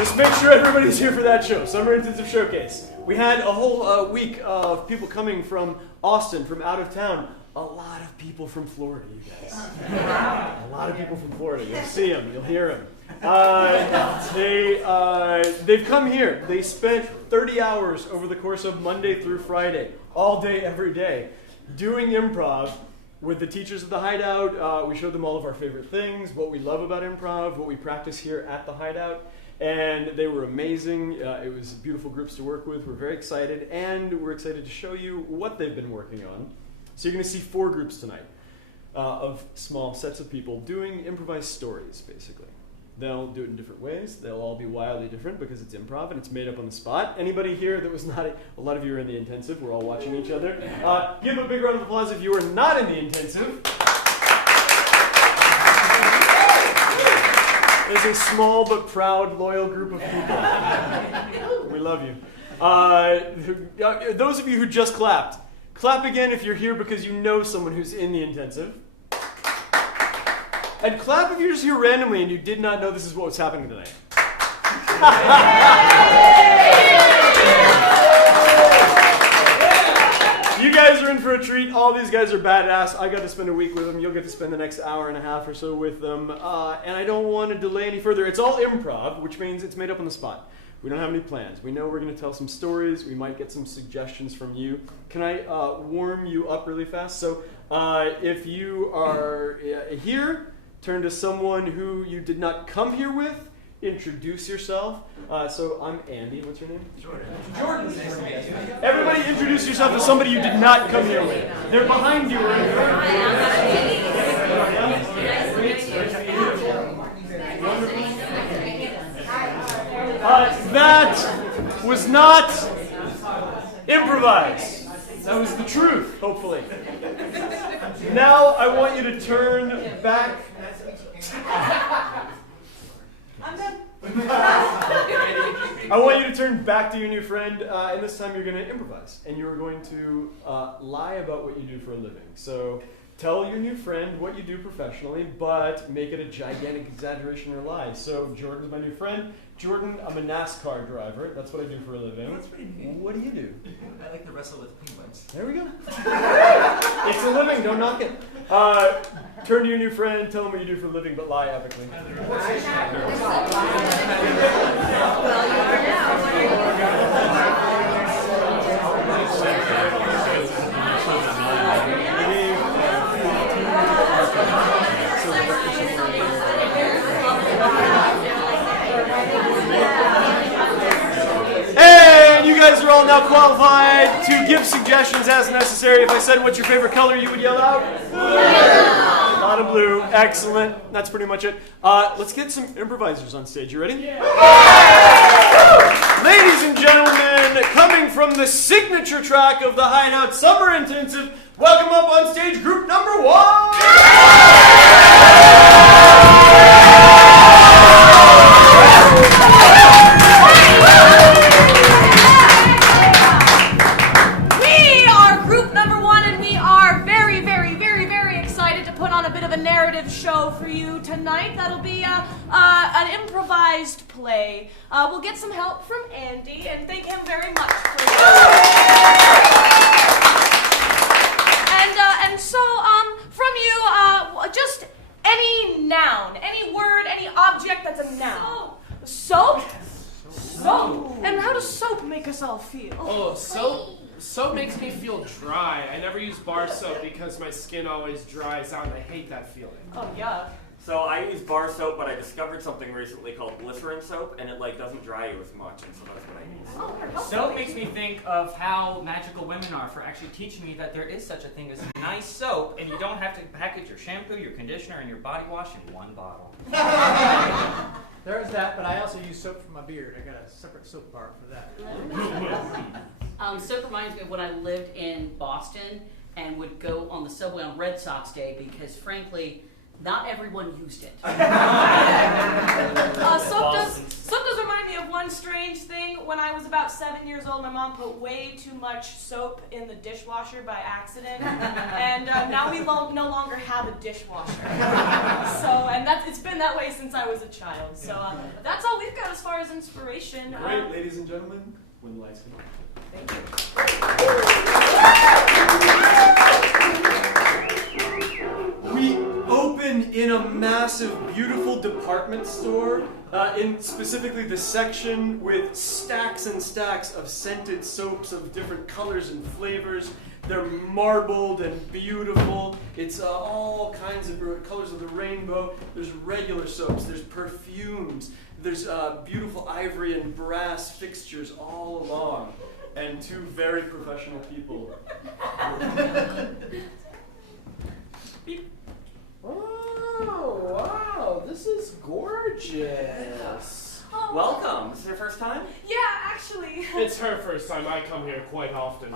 Just make sure everybody's here for that show, Summer Intensive Showcase. We had a whole week of people coming from Austin, from out of town. A lot of people from Florida, you guys. A lot of people from Florida. You'll see them, you'll hear them. They've come here. They spent 30 hours over the course of Monday through Friday, all day, every day, doing improv with the teachers of the Hideout. We showed them all of our favorite things, what we love about improv, what we practice here at the Hideout. And they were amazing. It was beautiful groups to work with. We're very excited. And we're excited to show you what they've been working on. So you're going to see 4 groups tonight of small sets of people doing improvised stories, basically. They'll do it in different ways. They'll all be wildly different because it's improv and it's made up on the spot. Anybody here that was not, a lot of you are in the intensive. We're all watching each other. Give a big round of applause if you are not in the intensive. There's a small but proud, loyal group of people. We love you. Those of you who just clapped, clap again if you're here because you know someone who's in the intensive. And clap if you're just here randomly and you did not know this is what was happening tonight. You guys are in for a treat. All these guys are badass. I got to spend a week with them. You'll get to spend the next hour and a half or so with them. And I don't want to delay any further. It's all improv, which means it's made up on the spot. We don't have any plans. We know we're going to tell some stories. We might get some suggestions from you. Can I warm you up really fast? So if you are here, turn to someone who you did not come here with. Introduce yourself. So I'm Andy. What's your name? Jordan. Jordan. Nice to meet you. Everybody introduce yourself to somebody you did not come here with. They're behind you. That was not improvised. That was the truth, hopefully. Now I want you to turn back. I'm done. I want you to turn back to your new friend, and this time you're going to improvise. And you're going to lie about what you do for a living. So tell your new friend what you do professionally, but make it a gigantic exaggeration or lie. So Jordan's my new friend. Jordan, I'm a NASCAR driver. That's what I do for a living. That's pretty neat. What do you do? I like to wrestle with penguins. There we go. It's a living. Don't knock it. Turn to your new friend. Tell them what you do for a living, but lie epically. And you guys are all now qualified to give suggestions as necessary. If I said what's your favorite color, you would yell out? Blue. A lot of blue. Excellent. That's pretty much it. Let's get some improvisers on stage. You ready? Yeah. Ladies and gentlemen, coming from the signature track of the Hideout Summer Intensive, welcome up on stage group number 1. Show for you tonight. That'll be an improvised play. We'll get some help from Andy and thank him very much for that. And so from you, just any noun, any word, any object that's a noun. Soap? Soap. And how does soap make us all feel? Oh, soap makes me feel dry. I never use bar soap because my skin always dries out and I hate that feeling. Oh, yuck. So I use bar soap, but I discovered something recently called glycerin soap, and it doesn't dry you as much, and so that's what I use. Oh, soap makes me think of how magical women are for actually teaching me that there is such a thing as nice soap, and you don't have to package your shampoo, your conditioner, and your body wash in one bottle. There's that, but I also use soap for my beard. I got a separate soap bar for that. Soap reminds me of when I lived in Boston and would go on the subway on Red Sox Day because, frankly, not everyone used it. Soap does remind me of one strange thing. When I was about 7 years old, my mom put way too much soap in the dishwasher by accident, and now we no longer have a dishwasher. It's been that way since I was a child. So that's all we've got to as far as inspiration. Great, ladies and gentlemen, when the lights come on. Thank you. We open in a massive, beautiful department store, in specifically the section with stacks and stacks of scented soaps of different colors and flavors. They're marbled and beautiful. It's all kinds of colors of the rainbow. There's regular soaps, there's perfumes, there's beautiful ivory and brass fixtures all along, and two very professional people. Oh, wow, this is gorgeous. Oh, Welcome. This is your first time? Yeah, actually. It's her first time. I come here quite often.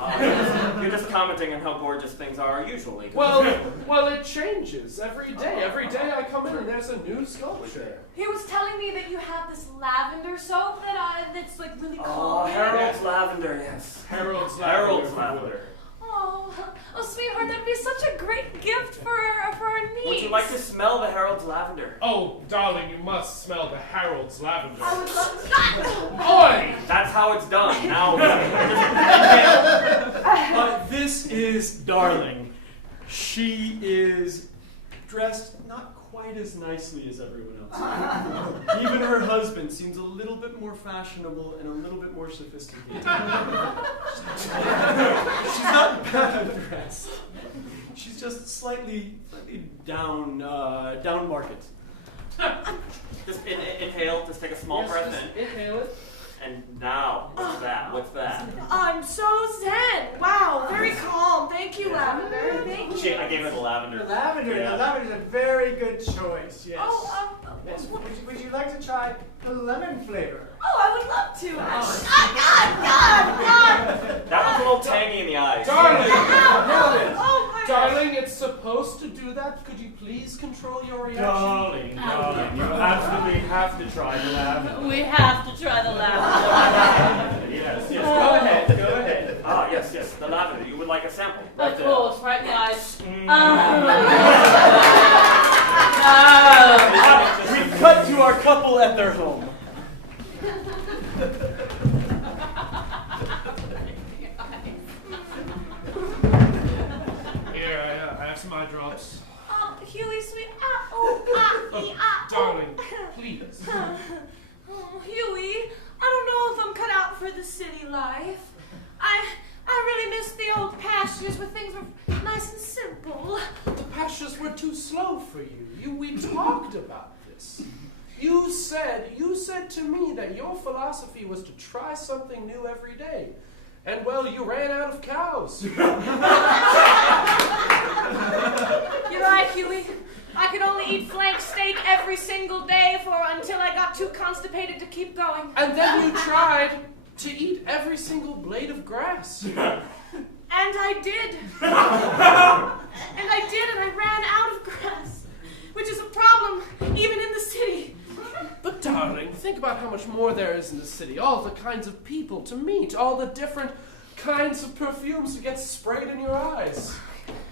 You're just commenting on how gorgeous things are usually. Well, it changes every day. Every day I come in and there's a new sculpture. He was telling me that you have this lavender soap that's like really Oh, calming. Harold's lavender, yes. Harold's Harold's lavender. Oh, sweetheart, that'd be such a great gift for our niece. Would you like to smell the Harold's lavender? Oh, darling, you must smell the Harold's lavender. I would love that. Oi! That's how it's done. Now, This is Darling. She is dressed not quite as nicely as everyone else. Even her husband seems a little bit more fashionable and a little bit more sophisticated. She's not bad dressed. She's just slightly down market. just inhale. Just take a small breath in. Inhale it. And now, what's that? What's that? I'm so zen. Wow, very calm. Thank you, lavender. Thank you. I gave it a lavender. The lavender, Yeah. the lavender is a very good choice, yes. Oh, Yes. Would you like to try the lemon flavor? Oh, I would love to. God. That was a little tangy in the eyes. Darling! Oh, my Darling, it's supposed to do that. Could you please control your reaction? Darling, you absolutely have to try the lavender. We have to try the lavender. Yes, go ahead. Ah, yes, the lavender. You would like a sample? Of course, right in the eyes. We cut to our couple at their home. Here, I have some eye drops. Oh, Huey, sweet. Darling, please. Oh, Huey, I don't know if I'm cut out for the city life. I really miss the old pastures where things were nice and simple. The pastures were too slow for you. We talked about this. You said to me that your philosophy was to try something new every day. And well, you ran out of cows. You're right, Huey. I could only eat flank steak every single day until I got too constipated to keep going. And then you tried to eat every single blade of grass. And I did. And I ran out of grass, which is a problem even in the city. But darling, think about how much more there is in the city. All the kinds of people to meet, all the different kinds of perfumes to get sprayed in your eyes.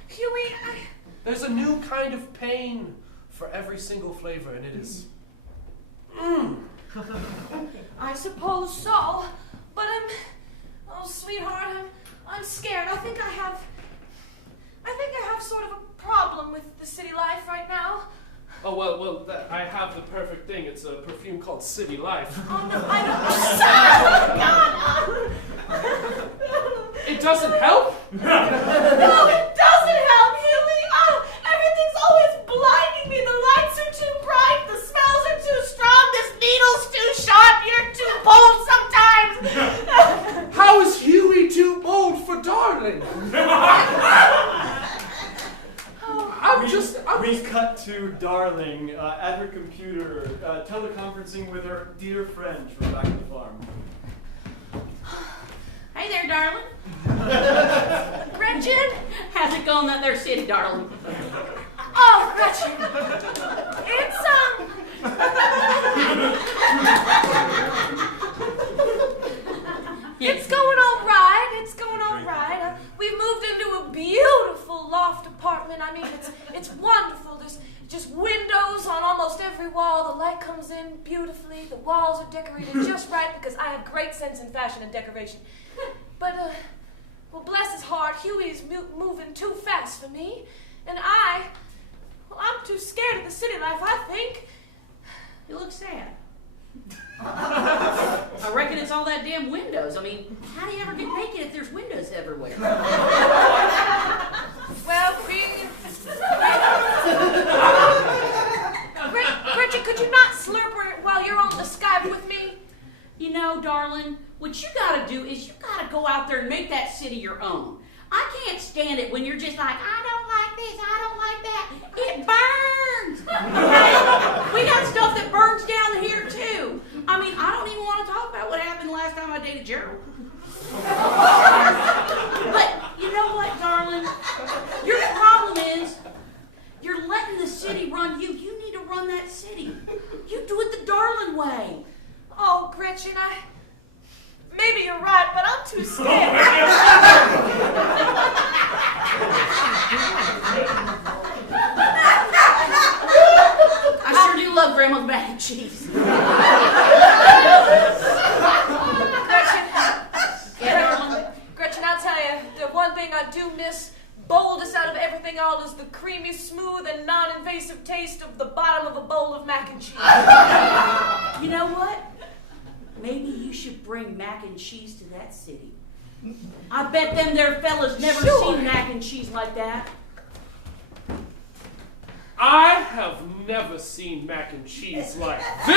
Huey, There's a new kind of pain for every single flavor, and it is... I suppose so. But sweetheart, I'm scared. I think I have sort of a problem with the city life right now. Oh, well, I have the perfect thing. It's a perfume called City Life. Oh, no, I don't. It doesn't help? No, it doesn't help, Huey. Oh, everything's always blinding me. The lights are too bright. The smells are too strong. This needle's too sharp. You're too bold sometimes. How is Huey too bold for darling? We cut to Darling at her computer, teleconferencing with her dear friend from back at the farm. Hey there, darling. Gretchen? How's it going that there city, darling? Oh, Gretchen. It's going all right. It's going all right. We've moved into a beautiful loft apartment. I mean, it's wonderful. There's just windows on almost every wall. The light comes in beautifully. The walls are decorated just right because I have great sense in fashion and decoration. But, well, bless his heart, Huey's moving too fast for me. And I'm too scared of the city life, I think. You look sad. I reckon it's all that damn windows. I mean, how do you ever get naked if there's windows everywhere? Well, Gretchen, could you not slurp while you're on the Skype with me? You know, darling, what you gotta do is you gotta go out there and make that city your own. I can't stand it when you're just like, I don't like this, I don't like that. It burns. Okay? We got stuff that burns down here too. I mean, I don't even want to talk about what happened last time I dated Gerald. But you know what, darling? Your problem is you're letting the city run you. You need to run that city. You do it the darling way. Oh, Gretchen, maybe you're right, but I'm too scared. I sure do love Grandma's mac and cheese. Gretchen, I'll tell you, the one thing I do miss boldest out of everything all is the creamy, smooth, and non-invasive taste of the bottom of a bowl of mac and cheese. You know what? Maybe you should bring mac and cheese to that city. I bet them there fellas never seen mac and cheese like that. I have never seen mac and cheese like this. Ooh,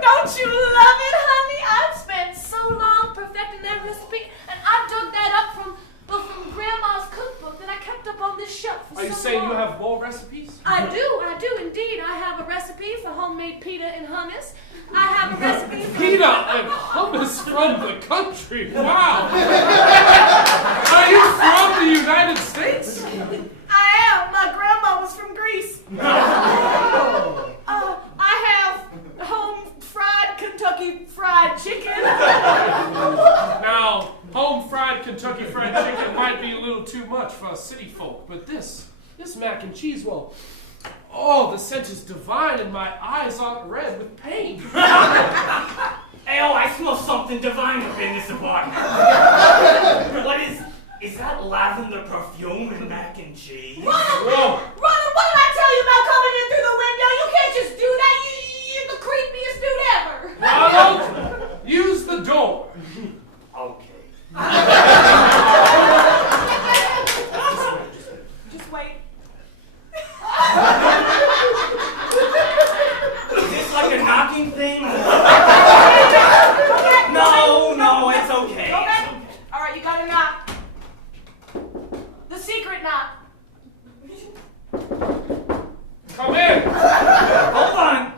don't you love it, honey? I've spent so long perfecting that recipe, and I dug that up from Grandma's cookbook that I kept up on this shelf for so long. Are you saying you have more recipes? I do indeed. I have a recipe for homemade pita and hummus. I have a recipe for Pita and hummus from the country. Wow. Are you from the United States? I am. My grandma was from Greece. I have home fried Kentucky fried chicken. Now, home fried Kentucky fried chicken might be a little too much for us city folk, but this mac and cheese, well, oh, the scent is divine and my eyes aren't red with pain. Hey, oh, I smell something divine up in this apartment. What is that lavender perfume and mac and cheese? Ronald, Whoa. what did I tell you about coming in through the window? You can't just do that. You're the creepiest dude ever. Ronald, use the door. Okay. Just wait. Is this like a knocking thing? No, it's okay. Go back. All right, you got to knock. The secret knock. Come in. Hold on.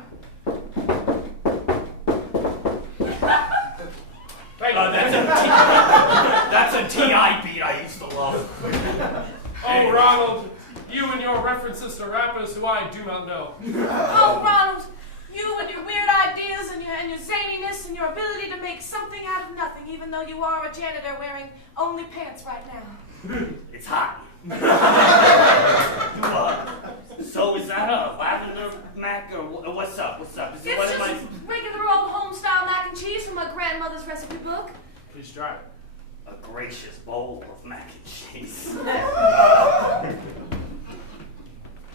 That's a T.I. beat I used to love. Oh, Ronald, you and your references to rappers who I do not know. Oh, Ronald, you and your weird ideas and your zaniness and your ability to make something out of nothing, even though you are a janitor wearing only pants right now. It's hot. So is that a lavender mac or what's up? What's up? Is it It's what just am I? regular old home-style mac and cheese from my grandmother's recipe book. Please try it. A gracious bowl of mac and cheese.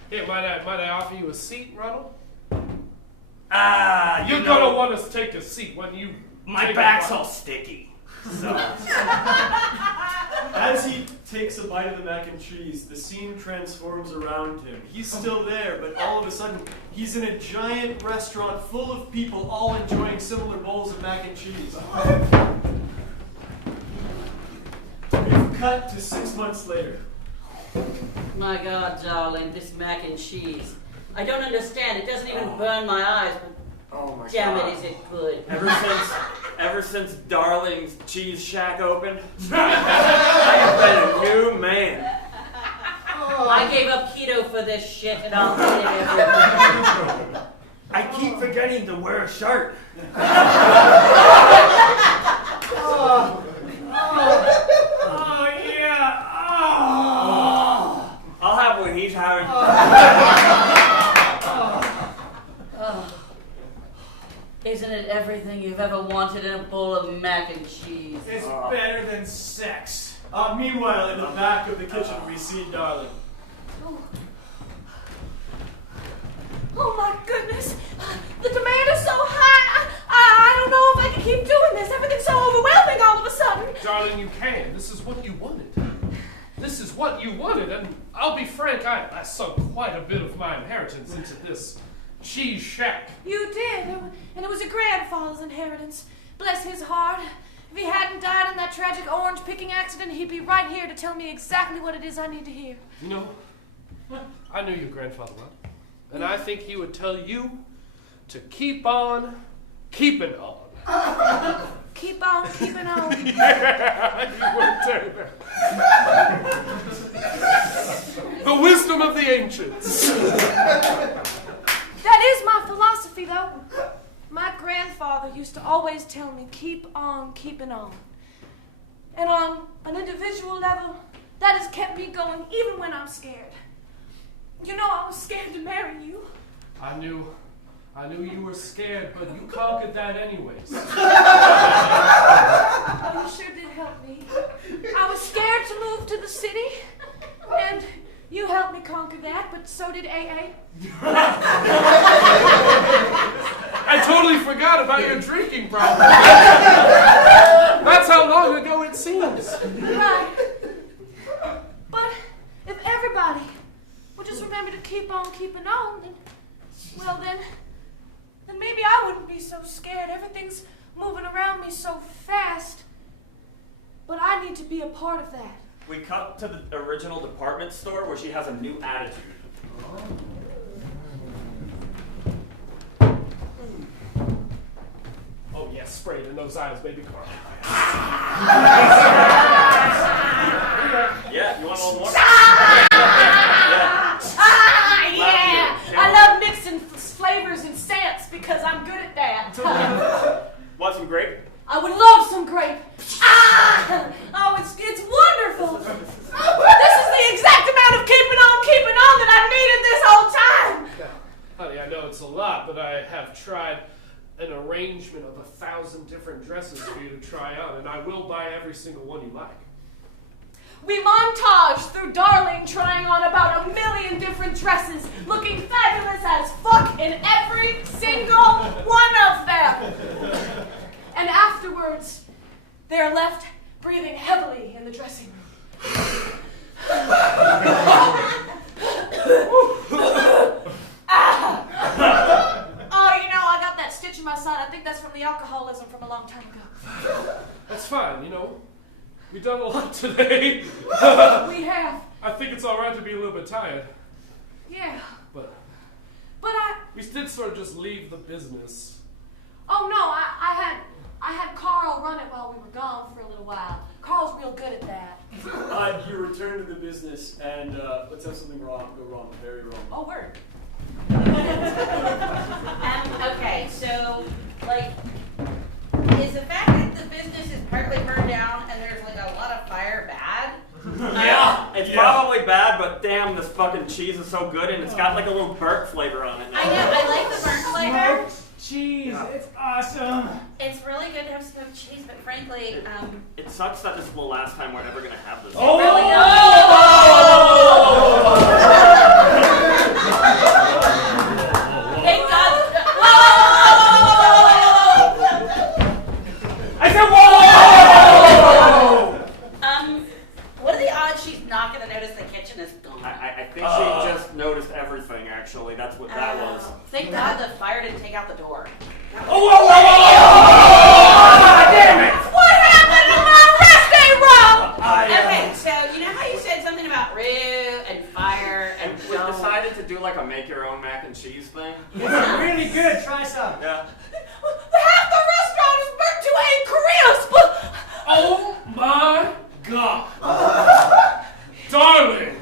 Here, might I offer you a seat, Ronald? You're gonna want us to take a seat when you. My take back's a all sticky. So. As he takes a bite of the mac and cheese, the scene transforms around him. He's still there, but all of a sudden, he's in a giant restaurant full of people all enjoying similar bowls of mac and cheese. We've cut to 6 months later. My God, darling, this mac and cheese. I don't understand. It doesn't even burn my eyes, but Oh my damn god. it, is it good. Ever since Darling's Cheese Shack opened, I have been a new man. I gave up keto for this shit, and I'll eat it every week. I keep forgetting to wear a shirt. Oh yeah. Oh. I'll have what he's having. Isn't it everything you've ever wanted in a bowl of mac and cheese? It's better than sex. Meanwhile, in the back of the kitchen, we see Darling. Oh my goodness! The demand is so high. I don't know if I can keep doing this. Everything's so overwhelming all of a sudden. Darling, you can. This is what you wanted. This is what you wanted, and I'll be frank, I sunk quite a bit of my inheritance into this cheese shack. You did, and it was your grandfather's inheritance. Bless his heart. If he hadn't died in that tragic orange-picking accident, he'd be right here to tell me exactly what it is I need to hear. You know, I knew your grandfather well, and I think he would tell you to keep on keeping on. Keep on keeping on. Yeah, you would tell that. The wisdom of the ancients. That is my philosophy, though. My grandfather used to always tell me, keep on keeping on. And on an individual level, that has kept me going even when I'm scared. You know, I was scared to marry you. I knew you were scared, but you conquered that anyways. Oh, you sure did help me. I was scared to move to the city, and you helped me conquer that, but so did AA. I totally forgot about your drinking problem. That's how long ago it seems. Right. But if everybody would just remember to keep on keeping on, then maybe I wouldn't be so scared. Everything's moving around me so fast. But I need to be a part of that. We cut to the original department store where she has a new attitude. Oh yes, spray it in those eyes, baby Carl. Yeah, you want a little more? Yeah! I love mixing flavors and scents because I'm good at that. Want some grape? I would love some grape. Oh, it's wonderful. This is the exact amount of keeping on that I've needed this whole time. Honey, I know it's a lot, but I have tried an arrangement of 1,000 different dresses for you to try on, and I will buy every single one you like. We montage through Darling trying on about 1 million different dresses, looking fabulous as fuck in every single one of them. And afterwards, they're left breathing heavily in the dressing room. Oh, you know, I got that stitch in my side. I think that's from the alcoholism from a long time ago. That's fine, you know. We've done a lot today. We have. I think it's all right to be a little bit tired. Yeah. But I... we did sort of just leave the business. Oh, no, I had Carl run it while we were gone for a little while. Carl's real good at that. You return to the business, and let's have something go wrong, very wrong. Oh, word. Okay, so, like, is the fact that the business is partly burned down and there's, like, a lot of fire bad? Yeah, it's probably bad, but damn, this fucking cheese is so good, and it's got like a little burnt flavor on it. I know, I like the burnt flavor. Cheese, it's awesome. It's really good to have smoked cheese, but frankly, It sucks that this is the last time we're ever gonna have this. it really Thank God. I said whoa! What are the odds she's not going to notice the kitchen is gone? I think she just noticed everything, actually. That's what that was. Thank God the fire didn't take out the door. Oh, whoa, whoa, whoa! Damn it! What happened to my rest day rum? Okay, so you know how you said something about roux and fire and We decided to do like a make your own mac and cheese thing. It's really good. Try some. Yeah. Half the restaurant is burnt to a crisp. Oh my God. Darling.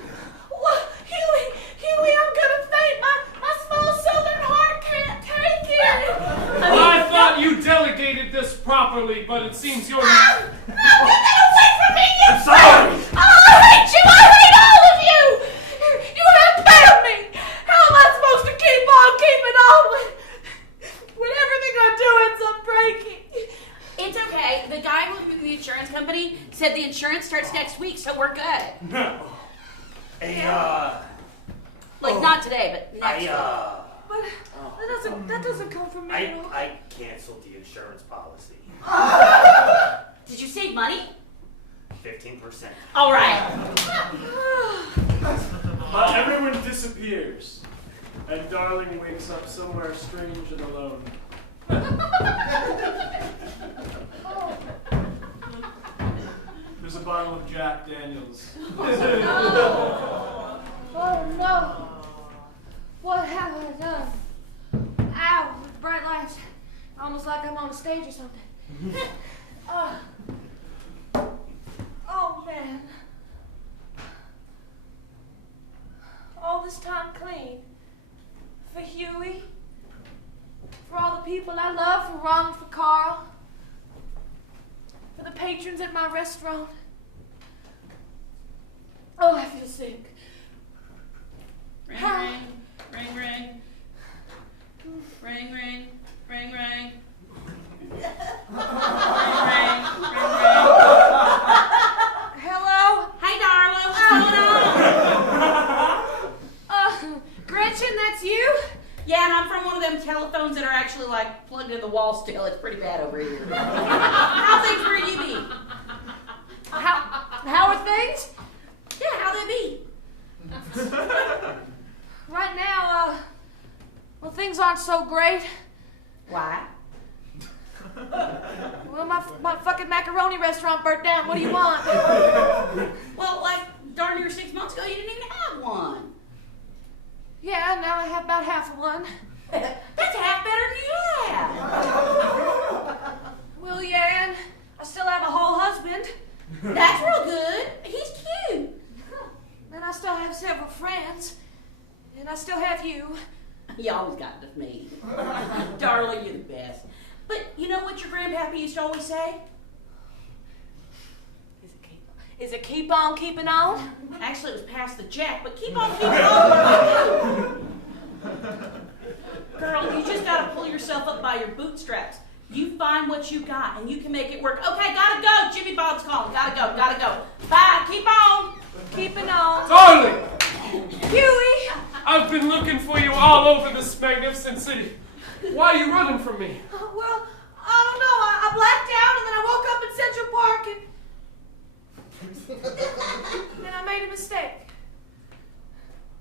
What? Huey, I'm gonna faint. My small southern heart can't take it. I thought you delegated this properly, but it seems you're No, get that away from me, you I'm sorry! Oh, I hate you! I hate all of you! You have failed me! How am I supposed to keep on keeping on when everything I do insurance company said the insurance starts next week, so we're good. No. Like not today, but next week. But that doesn't come from me. at all. I canceled the insurance policy. Did you save money? 15%. All right. Everyone disappears, and Darling wakes up somewhere strange and alone. There's a bottle of Jack Daniels. Oh no! What have I done? Ow! With bright lights. Almost like I'm on a stage or something. Oh man. All this time clean. For Huey. For all the people I love. For Ron and for Carl. For the patrons at my restaurant. Oh, I feel sick. Ring, ring, ring, ring. Ring, ring, ring, ring. Ring, ring, ring, ring. Hello? Hey, darling, what's going on? Gretchen, that's you? Yeah, and I'm from one of them telephones that are actually like plugged into the wall still. It's pretty bad over here. How things where you be? How are things? Yeah, how they be? Right now, well, things aren't so great. Why? Well, my fucking macaroni restaurant burnt down. What do you want? Well, like darn near 6 months ago, you didn't even have one. Yeah, now I have about half of one. That's half better than you had. Well, yeah, and I still have a whole husband. That's real good. He's cute. And I still have several friends. And I still have you. You always got it with me. Darling, you're the best. But you know what your grandpappy used to always say? Is it keep on keeping on? Actually, it was past the jack, but keep on keeping on. Girl, you just gotta pull yourself up by your bootstraps. You find what you got, and you can make it work. Okay, gotta go. Jimmy Bob's calling. Gotta go, gotta go. Bye, keep on. Keeping on. Darling! Huey! I've been looking for you all over this magnificent city. Why are you running from me? Well, I don't know. I blacked out, and then I woke up in Central Park, and I made a mistake.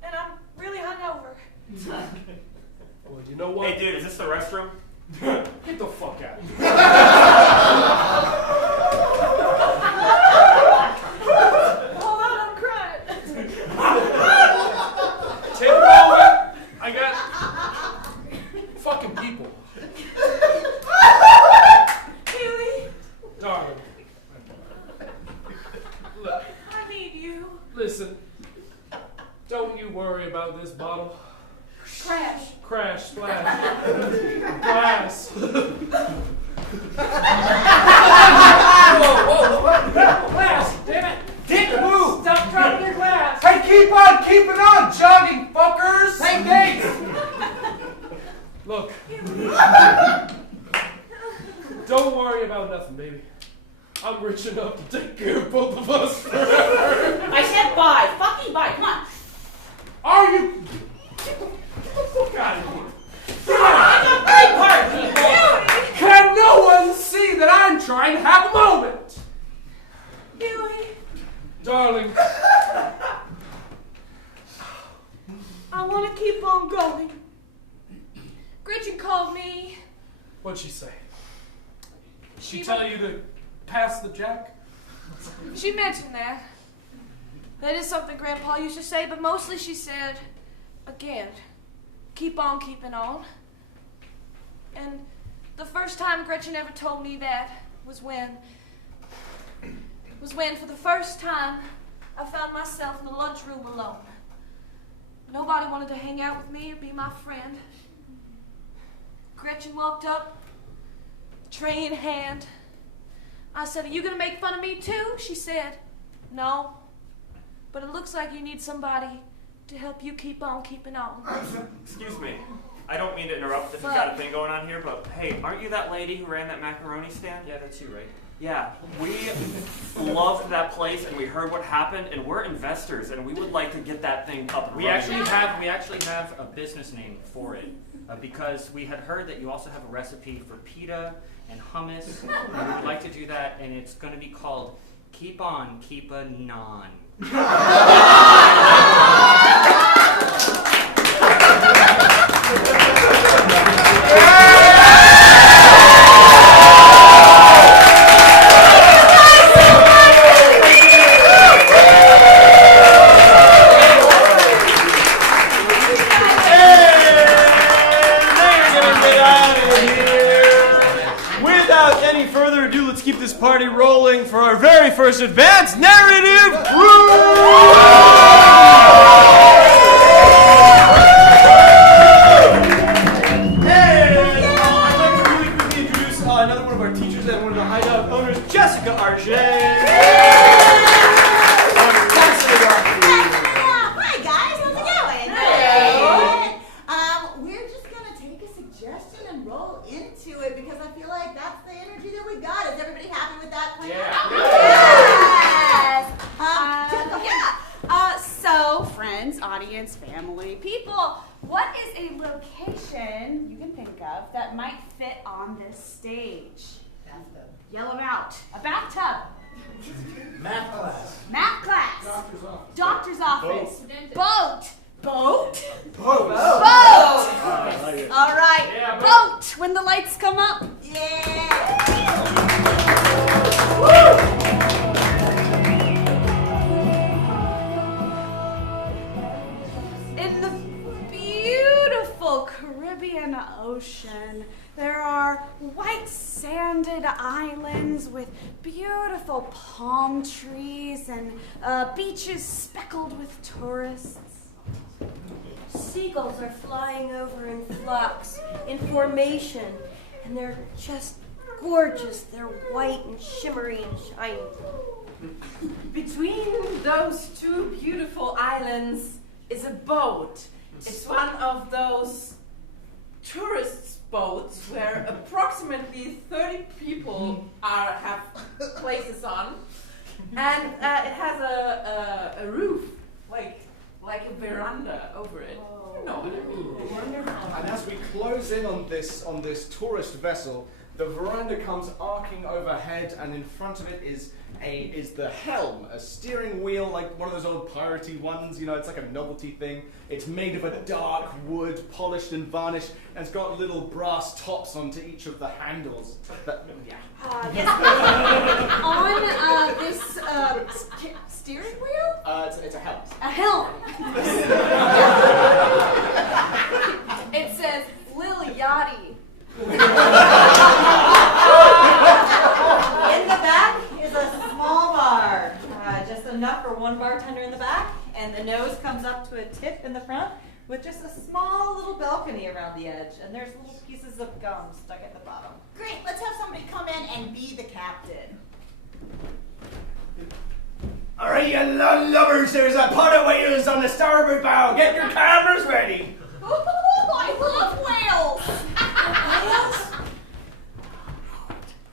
And I'm really hungover. Well, you know what? Hey, dude, is this the restroom? Get the fuck out. Hold on, I'm crying. Take a moment. I got fucking people. Huey, Darling. Look, I need you. listen. Don't you worry about this bottle. Crash. Crash, splash. Glass. Whoa. Glass, damn it. Didn't move. Stop dropping your glass. Hey, keep on keeping on, jogging fuckers. Hey, Gates. Look. Don't worry about nothing, baby. I'm rich enough to take care of both of us forever. I said bye. Fucking bye. Come on. Are you? Get the fuck out of here. It's a big part, people. Can no one see that I'm trying to have a moment? Huey, Darling, I want to keep on going. Gretchen called me. what'd she say? She She tell you to pass the jack? She mentioned that. That is something Grandpa used to say, but mostly she said, again, keep on keeping on. And the first time Gretchen ever told me that was when for the first time I found myself in the lunchroom alone. Nobody wanted to hang out with me or be my friend. Gretchen walked up, tray in hand. I said, are you going to make fun of me too? She said, no, but it looks like you need somebody to help you keep on keeping on. Excuse me. I don't mean to interrupt if you've got a thing going on here, but hey, aren't you that lady who ran that macaroni stand? Yeah, that's you, right? Yeah, we loved that place, and we heard what happened, and we're investors, and we would like to get that thing up and We running. actually have a business name for it because we had heard that you also have a recipe for pita and hummus, and we would like to do that, and it's going to be called Keep On Keep a Non. Without any further ado, let's keep this party rolling for our very first advanced narrative group! I'd like to really quickly introduce another one of our teachers and one of the Hideout owners, Jessica Arche. Hi guys, how's it going? Good. We're just gonna take a suggestion and roll into it because I feel like that's the energy that we got. Is everybody happy with that plan? Yes. So, friends, audience, family, people, what is a location you can think of that might fit on this stage? Bathtub. Yell it out. A bathtub. Math class. Math class. Doctor's office. Doctor's office. Boat. Boat. All right. Yeah, boat. When the lights come up. Yeah. In the beautiful Caribbean Ocean, there are white sanded islands with beautiful palm trees and beaches speckled with tourists. Seagulls are flying over in flocks, in formation, and they're just gorgeous. They're white and shimmery and shiny. Between those two beautiful islands is a boat. It's one of those tourist boats where approximately 30 people have places on, and it has a roof, like a veranda over it. You know what I mean? Wonderful. And as we close in on this tourist vessel, the veranda comes arcing overhead, and in front of it is the helm, a steering wheel, like one of those old piratey ones. You know, it's like a novelty thing. It's made of a dark wood, polished and varnished, and it's got little brass tops onto each of the handles. Yes. On this steering wheel? It's a helm. A helm. It says Lil Yachty. In the back is a small bar, just enough for one bartender in the back, and the nose comes up to a tip in the front with just a small little balcony around the edge, and there's little pieces of gum stuck at the bottom. Great, let's have somebody come in and be the captain. All right, you lovers, there's a pot of whales on the starboard bow. Get your cameras ready. Oh, I love whales!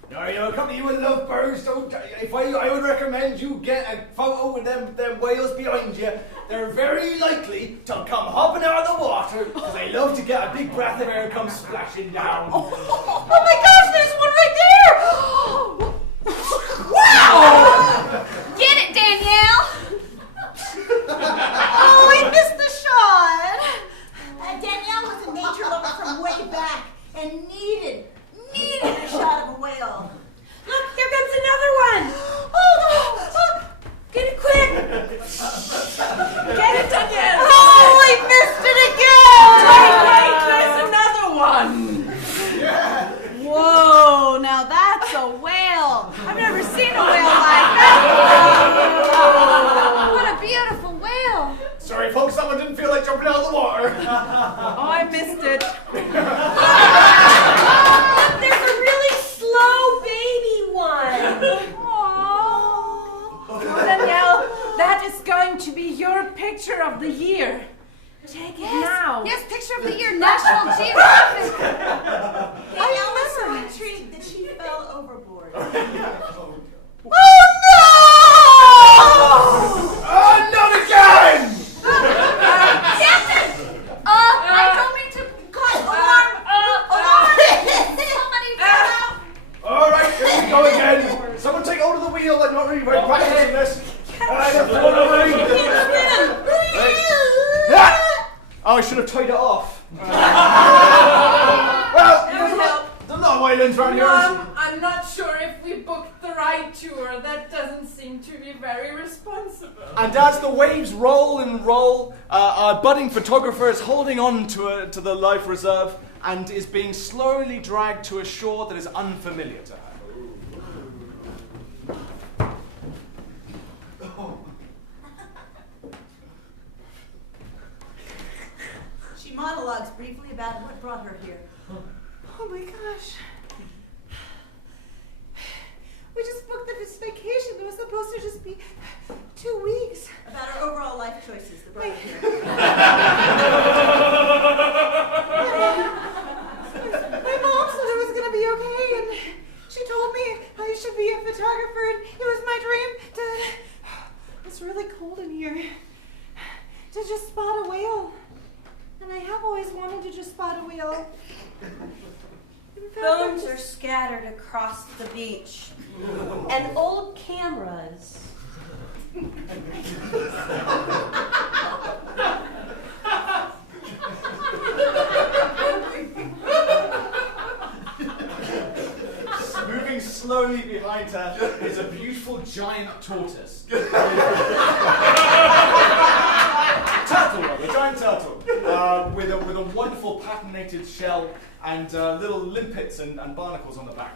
Now, you know, come to you and love birds. Don't. I would recommend you get a photo with them whales behind you. They're very likely to come hopping out of the water because they love to get a big breath of air come splashing down. Oh my gosh, there's one right there! Wow! Get it, Danielle! Oh, I missed the shot! Danielle was a nature lover from way back and needed a shot of a whale. Look, here comes another one. Oh, Get it quick. Get it again. oh, I missed it again! Wait, there's another one. Whoa, now that's a whale. I've never seen a whale like that. What a beautiful whale. Sorry, folks, someone didn't feel like jumping out of the water. Oh, I missed it. Look, there's a really slow baby one. Oh, Danielle, that is going to be your picture of the year. Take it now. now. Yes, picture of the year, National Geographic. Danielle was so intrigued that she fell overboard. Oh Oh not again! Captain! I don't mean to cause alarm. Somebody fell out. All right, here we go again. Someone take hold of the wheel. I'm not really very practiced in this. Oh, I should have tied it off. Well, there's a lot of islands around here. I'm not sure if we booked the right tour. That doesn't seem to be very responsible. And as the waves roll and roll, our budding photographer is holding on to the life reserve and is being slowly dragged to a shore that is unfamiliar to her. She monologues briefly about what brought her here. Oh my gosh. We just booked this vacation. It was supposed to just be 2 weeks. About her overall life choices that brought her here. My mom said it was going to be okay, and she told me I should be a photographer, and it was my dream to... It's really cold in here. To just spot a whale. And I have always wanted to just spot a whale. Bones are scattered across the beach, and old cameras. Moving slowly behind her is a beautiful giant tortoise. A giant turtle, with a wonderful patinated shell and little limpets and barnacles on the back.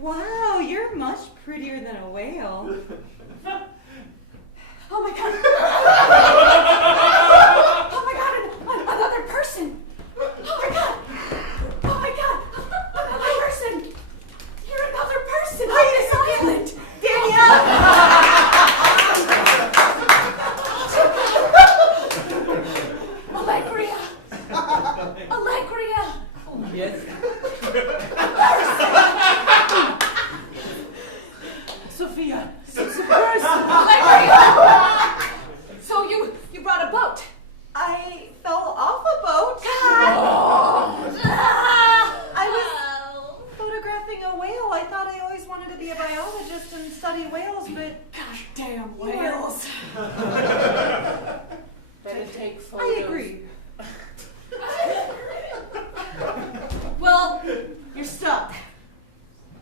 Wow, you're much prettier than a whale. Oh my god. Oh my god, another person. Oh my god. Oh my god. Another person. You're another person on this island. Danielle! Allegria. Allegria. Yes. Sophia. Allegria. So you brought a boat. I fell off a boat. I was photographing a whale. I thought I always wanted to be a biologist and study whales, but... Goddamn whales. Better take photos. I agree. Well, you're stuck.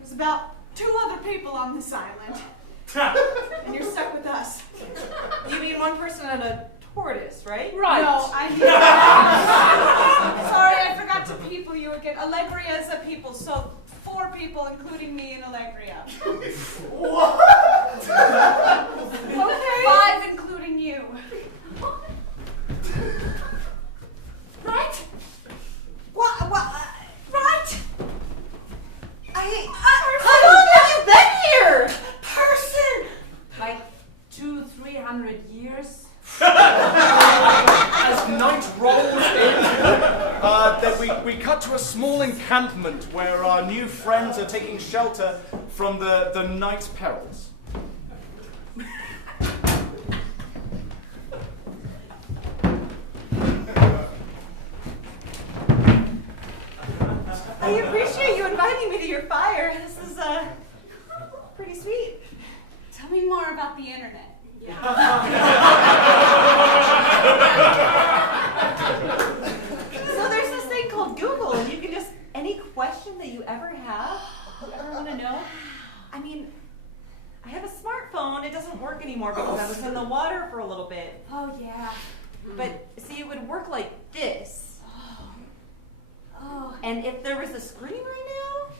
There's about 2 other people on this island. And you're stuck with us. You mean one person and a tortoise, right? Right. No, I Sorry, I forgot to people you again. Allegria is a people, so 4 people, including me and Allegria. What? Okay. 5, including you. Right? What? Right? How long have you been here? Person. Like 200-300 years. As night rolls in, then we cut to a small encampment where our new friends are taking shelter from the night's perils. I appreciate you inviting me to your fire. This is pretty sweet. Tell me more about the internet. So there's this thing called Google, and you can just, any question that you ever have, you ever want to know. I mean, I have a smartphone. It doesn't work anymore because I was in the water for a little bit. Oh, yeah. But see, it would work like this. Oh. And if there was a screen right now,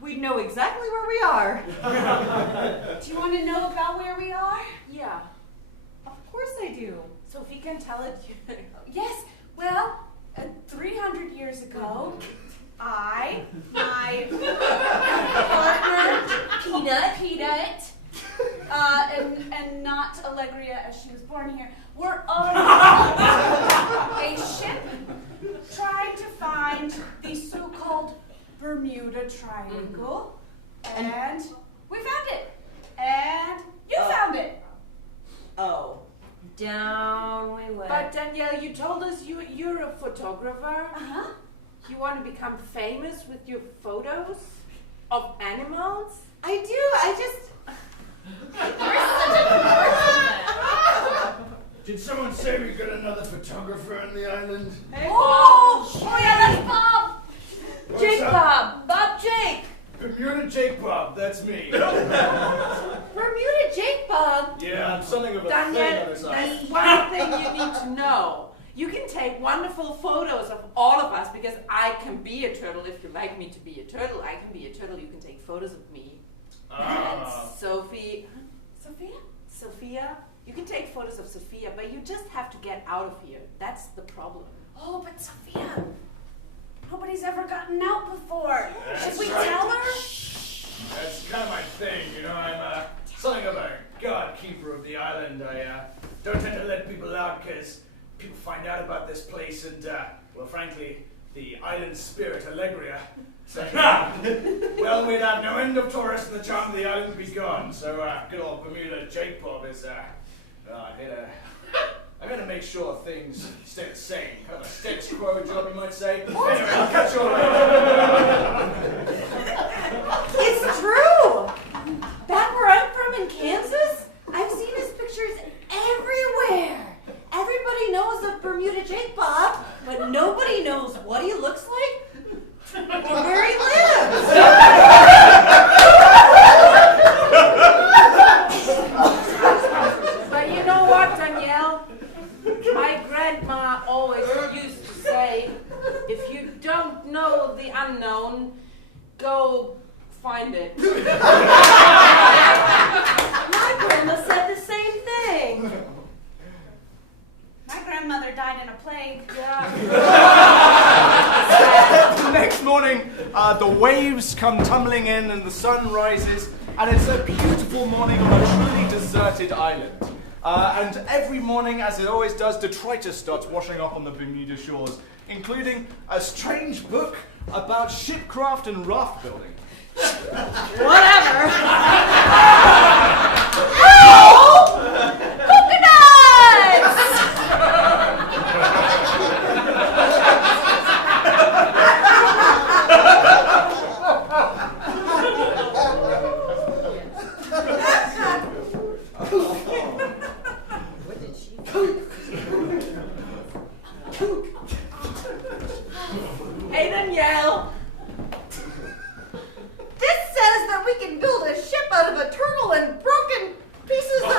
we'd know exactly where we are. Do you want to know about where we are? Yeah. Of course I do. Sophie can tell it. Yes. Well, 300 years ago, I, my partner, Peanut, and not Allegria as she was born here, were Bermuda Triangle, and we found it, and you found it. Oh, down we went. But Danielle, you told us you're a photographer. Uh-huh. You want to become famous with your photos of animals? I do. I just. Did someone say we got another photographer on the island? Hey, oh yeah, that's Bob. What's Jake up? Bob Jake. Bermuda Jake Bob, that's me. Bermuda Jake Bob. Yeah, I'm something of a Danielle, thing on this island. there's one thing you need to know. You can take wonderful photos of all of us because I can be a turtle if you like me to be a turtle. I can be a turtle. You can take photos of me. And Sophia. You can take photos of Sophia, but you just have to get out of here. That's the problem. Oh, but Sophia, nobody's ever gotten out before. That's Should we right. tell her? That's kind of my thing, you know. I'm something of a god keeper of the island. I don't tend to let people out because people find out about this place and, well, frankly, the island spirit, Allegria, said, well, we'd have no end of tourists and the charm of the island would be gone. So, good old Bermuda Jake Bob is, I gotta make sure things stay the same. Kind of a status quo job, you might say. Anyway, I'll catch you all later. It's true. Back where I'm from in Kansas, I've seen his pictures everywhere. Everybody knows of Bermuda Jake Bob, but nobody knows what he looks like or where he lives. But you know what, Danielle? My grandma always used to say, if you don't know the unknown, go find it. My grandma said the same thing. My grandmother died in a plague. The next morning, the waves come tumbling in and the sun rises, and it's a beautiful morning on a truly deserted island. And every morning, as it always does, detritus starts washing up on the Bermuda shores, including a strange book about shipcraft and raft building. Whatever. Oh! Coconuts! Hey, Danielle. This says that we can build a ship out of a turtle and broken pieces of...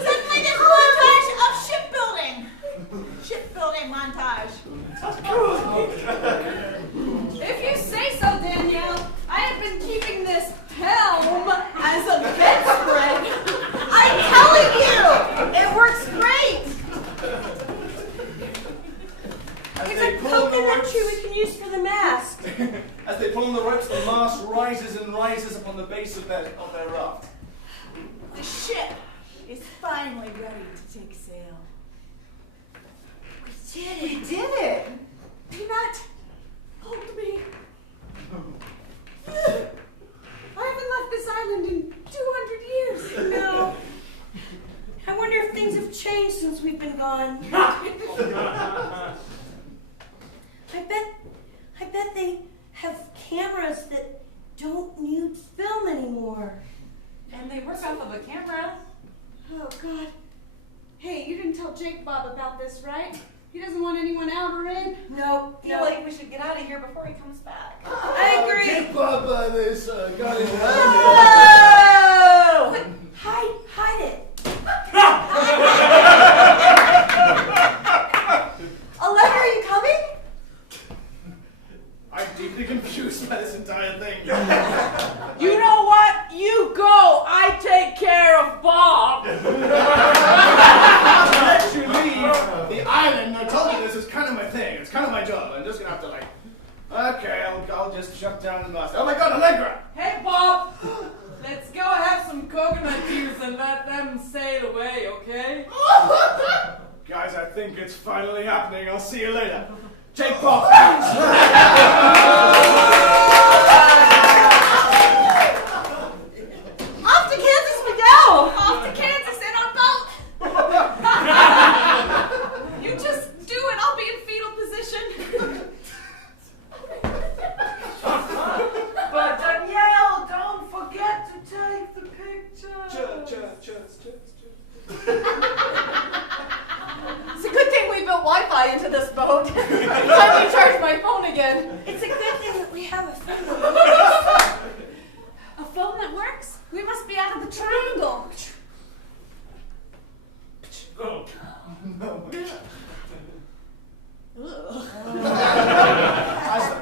Suddenly there's a montage of shipbuilding. Shipbuilding montage. If you say so, Danielle, I have been keeping this helm as a bedspread. I'm telling you, it works great. It's a coconut tree we can use for the mast. As they pull on the ropes, the mast rises and rises upon the base of their raft. The ship is finally ready to take sail. We did it. Peanut, hold me. I haven't left this island in 200 years. No. I wonder if things have changed since we've been gone. I bet they have cameras that don't need film anymore. And they work off of a camera. Oh, God. Hey, you didn't tell Jake Bob about this, right? He doesn't want anyone out or in? No, I feel like we should get out of here before he comes back. I agree. Jake Bob, this guy in the Oh! Quick, hide it. Allegra, are you coming? I'm deeply confused by this entire thing. You know what? You go. I take care of Bob. Let you leave the island. I told you this is kind of my thing. It's kind of my job. I'm just gonna have to Okay, I'll just shut down the mast. Oh my God, Allegra! Hey, Bob! Let's go have some coconut juice and let them sail away, okay? Guys, I think it's finally happening. I'll see you later. Jake Bob! Off to Kansas we go! Off to Kansas in our boat! You just do it, I'll be in fetal position. But Danielle, don't forget to take the picture. It's a good thing we built Wi-Fi into this boat. Let me charge my phone again. It's a good thing that we have a phone that works. A phone that works? We must be out of the triangle. Oh.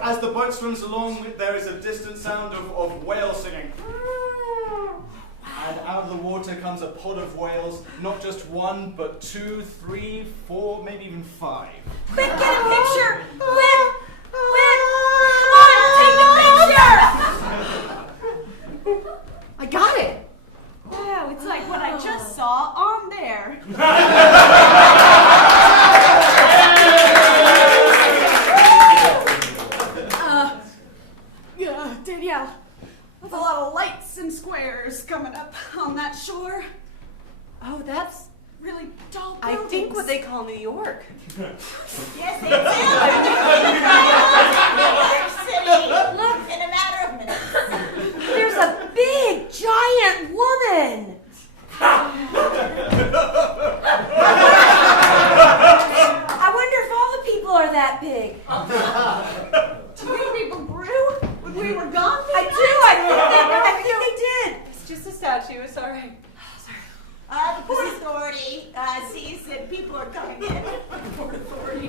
As the boat swims along, there is a distant sound of whales singing. And out of the water comes a pod of whales, not just one, but 2, 3, 4, maybe even 5. Quick, get a picture! Quick! Come on, take the picture! I got it. Wow, it's like what I just saw on there. Yeah, Danielle, with a lot of lights and squares coming up on that shore. Oh, that's Really tall I buildings. think what they call New York. Yes, they do. New York City. Look, in a matter of minutes. There's a big, giant woman. I wonder if all the people are that big. Do you think people grew when we were gone? I do. I think they did. It's just a statue. It's all right. The Port Authority sees that people are coming in. Port Authority.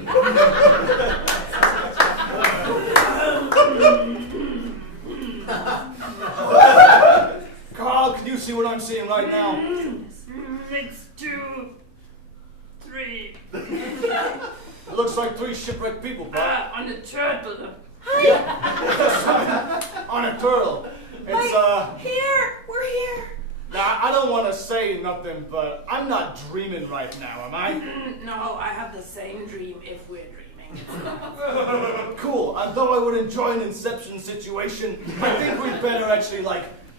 Carl, can you see what I'm seeing right now? It's 2, 3. It looks like 3 shipwrecked people, Bob. On a turtle. On a turtle. It's, Here. We're here. Now, I don't want to say nothing, but I'm not dreaming right now, am I? No, I have the same dream if we're dreaming. Cool. And though I would enjoy an Inception situation, I think we'd better actually,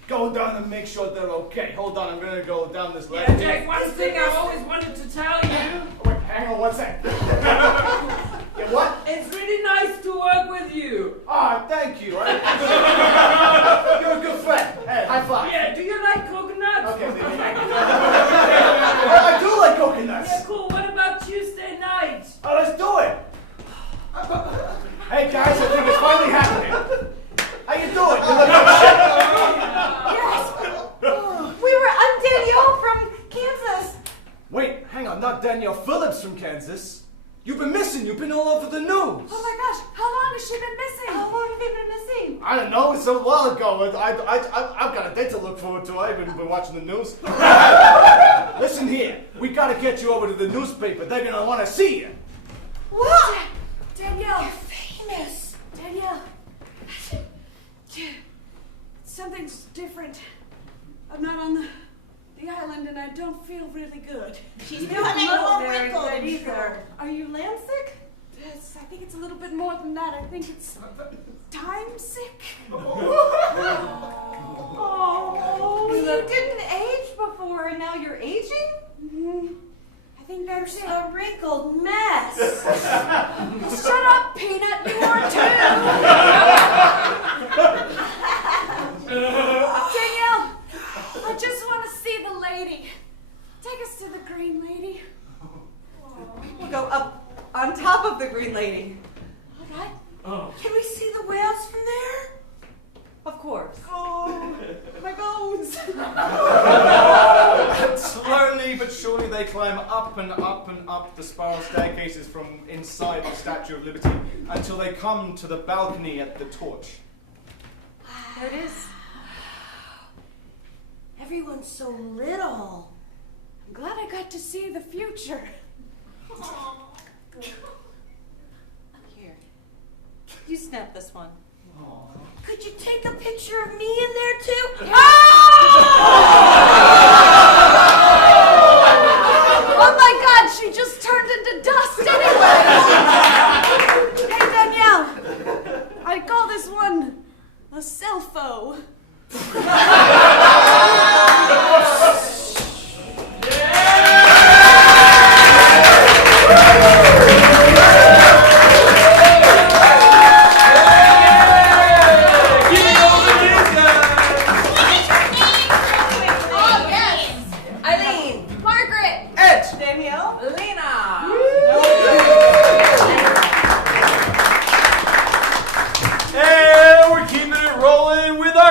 go down and make sure they're okay. Hold on, I'm gonna go down this ladder. Yeah, Jake, one thing I've always wanted to tell you. Wait, hang on one sec. Yeah, what? It's really nice to work with you. Ah, thank you. You're a good friend. Hey, high five. Yeah, do you like coconuts? Okay, baby. I do like coconuts. Yeah, cool. What about Tuesday night? Oh, let's do it. Hey, guys, I think it's finally happening. How you doing? You look like shit. Yes. I'm Danielle from Kansas. Wait, hang on. Not Danielle Phillips from Kansas. You've been missing. You've been all over the news. Oh my gosh, how long has she been missing? How long have they been missing? I don't know. It's a while ago. I've got a day to look forward to. I haven't been watching the news. Listen here. We got to get you over to the newspaper. They're going to want to see you. What? Danielle. You're famous. Danielle. Something's different. I'm not on the island and I don't feel really good. She's You becoming don't look more very wrinkled good and either. shriveled. Are you land sick? Yes, I think it's a little bit more than that. I think it's time sick. Oh, you didn't age before and now you're aging? Mm-hmm. I think that's it. A wrinkled mess. Shut up, Peanut. You are too. Danielle, I just want to see the lady. Take us to the green lady. We'll go up on top of the green lady. All right. Can we see the whales from there? Of course. Oh, my bones. Slowly but surely they climb up and up and up the spiral staircases from inside the Statue of Liberty until they come to the balcony at the Torch. There it is. Everyone's so little. I'm glad I got to see the future. Here. You snap this one. Could you take a picture of me in there too? Oh my God, she just turned into dust anyway. Hey Danielle, I call this one a selfo.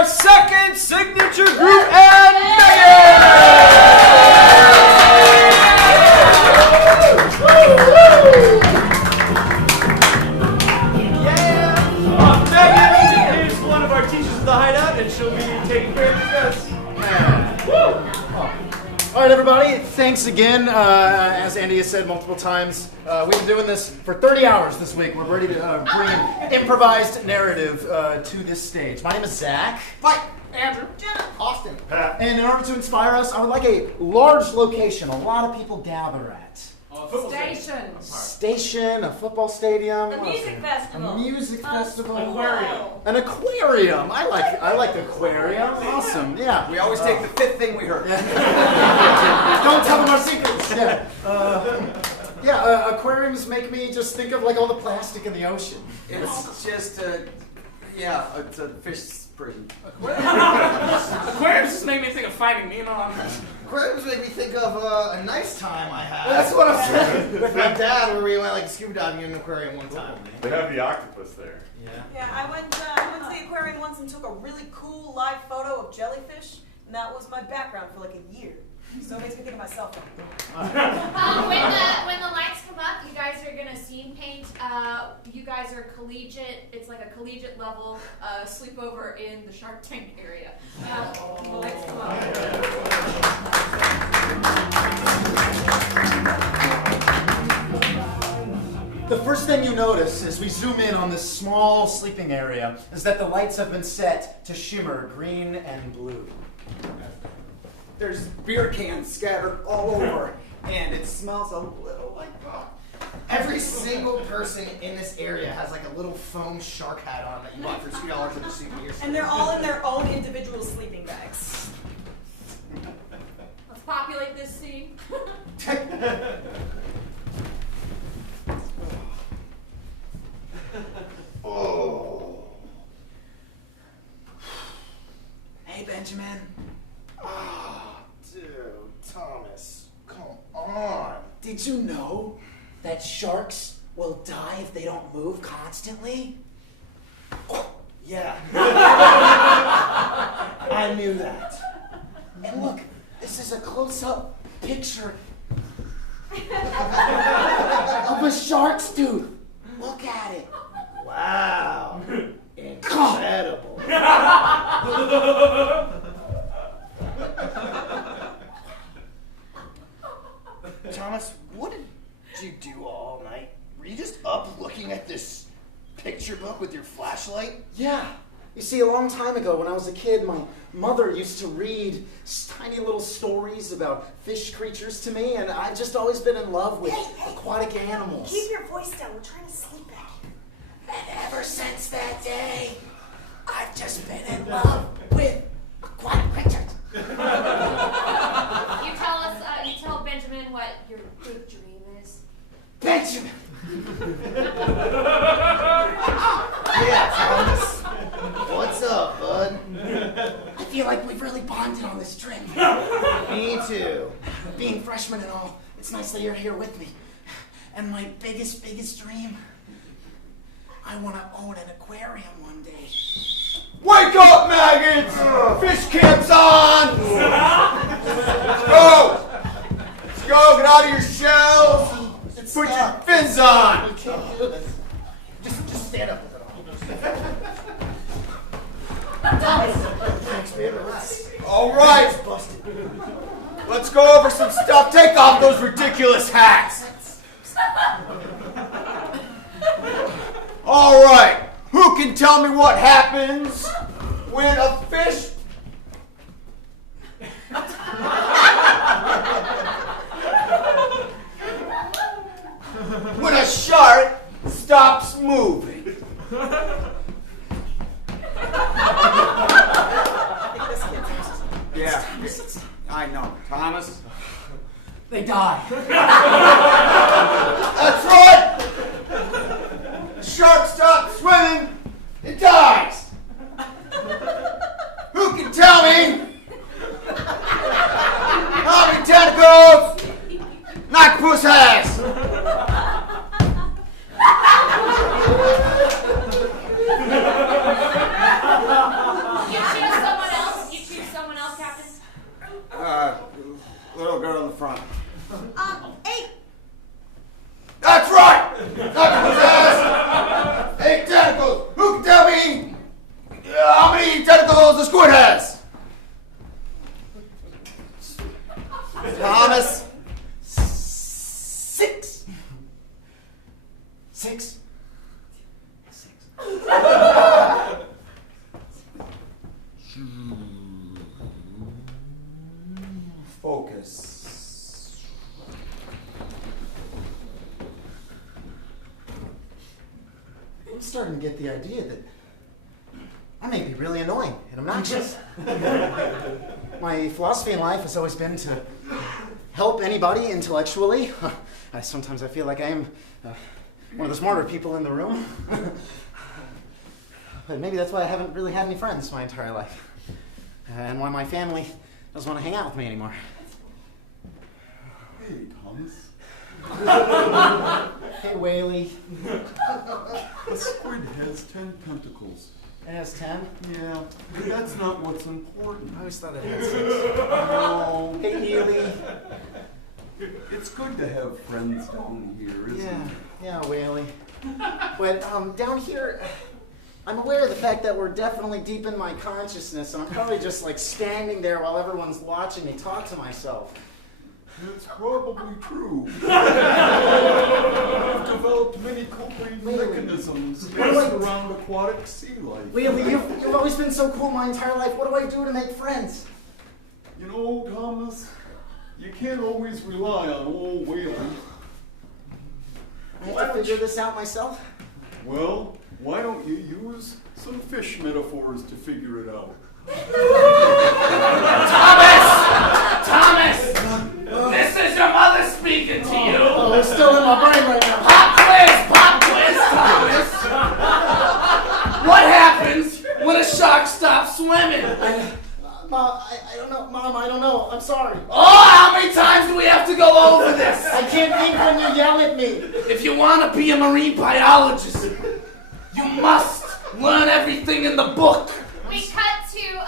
Second signature group and Megan! Megan is one of our teachers at the Hideout, and she'll be taking care of this. All right, everybody. Thanks again. As Andy has said multiple times, we've been doing this for 30 hours this week. We're ready to bring an improvised narrative to this stage. My name is Zach. Mike. Andrew. Jenna. Austin. Pat. And in order to inspire us, I would like a large location a lot of people gather at. Station, a football stadium. A music festival. A music festival. Aquarium. An aquarium. I like aquarium. Awesome. Yeah. We always take the fifth thing we heard. Don't tell them our secrets. Yeah. Aquariums make me just think of like all the plastic in the ocean. It's just it's a fish prison. Aquariums just make me think of Finding Nemo. Aquariums make me think of a nice time I had. That's what I'm saying. With my dad, where we went like scuba diving in an aquarium one time. They have the octopus there. Yeah, I went to the aquarium once and took a really cool live photo of jellyfish, and that was my background for like a year. So it makes me think of myself. When the lights come up, you guys are gonna scene paint. You guys are collegiate. It's like a collegiate level sleepover in the Shark Tank area. When the lights come up. The first thing you notice as we zoom in on this small sleeping area is that the lights have been set to shimmer green and blue. There's beer cans scattered all over, and it smells a little like God. Every single person in this area has like a little foam shark hat on that you bought for $2 at the souvenir store. And they're all in their own individual sleeping bags. Let's populate this scene. Oh. Hey, Benjamin. Ah, dude, Thomas, come on. Did you know that sharks will die if they don't move constantly? Yeah. I knew that. And look, this is a close-up picture of a shark's tooth. Look at it. Wow. Incredible. Thomas, what did you do all night? Were you just up looking at this picture book with your flashlight? Yeah. You see, a long time ago when I was a kid, my mother used to read tiny little stories about fish creatures to me, and I've just always been in love with aquatic animals. Keep your voice down. We're trying to sleep back here. And ever since that day, I've just been in love with aquatic creatures. You tell Benjamin what your big dream is. Benjamin! Yeah, Thomas. What's up, bud? I feel like we've really bonded on this trip. Me too. Being freshmen and all, it's nice that you're here with me. And my biggest dream, I want to own an aquarium one day. Wake up, maggots! Fish camp's on! Let's go! Let's go, get out of your shells and put your fins on! You can't do this. Just stand up with it on. Thanks, man. All right. Let's go over some stuff. Take off those ridiculous hats. All right. Who can tell me what happens when a fish... when a shark stops moving? Yeah, I know. Thomas? They die. That's right! The shark stops swimming, it dies! Who can tell me how many tentacles an octopus has? You choose someone else, Captain. Little girl in the front. 8. That's right! Octopus has 8 tentacles! Who can tell me how many tentacles the squid has? Thomas? 6. 6? Focus. I'm starting to get the idea that I may be really annoying and obnoxious. My philosophy in life has always been to help anybody intellectually. Sometimes I feel like I am one of the smarter people in the room. But maybe that's why I haven't really had any friends my entire life. And why my family doesn't want to hang out with me anymore. Hey, Thomas. Hey, Whaley. A squid has 10 tentacles. It has 10? Yeah, but that's not what's important. I always thought it had 6. No. Hey, Neely. It's good to have friends down here, isn't it? Yeah, Whaley. But down here, I'm aware of the fact that we're definitely deep in my consciousness, and I'm probably just like standing there while everyone's watching me talk to myself. It's probably true. I've developed many coping mechanisms based around aquatic sea life. Whaley, you've always been so cool my entire life. What do I do to make friends? You know, Thomas, you can't always rely on old Whaley. I have to figure this out myself? Well, why don't you use some fish metaphors to figure it out? Thomas! This is your mother speaking to you! Oh, it's still in my brain right now. Pop quiz, Thomas! What happens when a shark stops swimming? I don't know. Mom, I don't know. I'm sorry. Oh, how many times do we have to go over this? I can't think when you yell at me. If you want to be a marine biologist, you must learn everything in the book. We cut to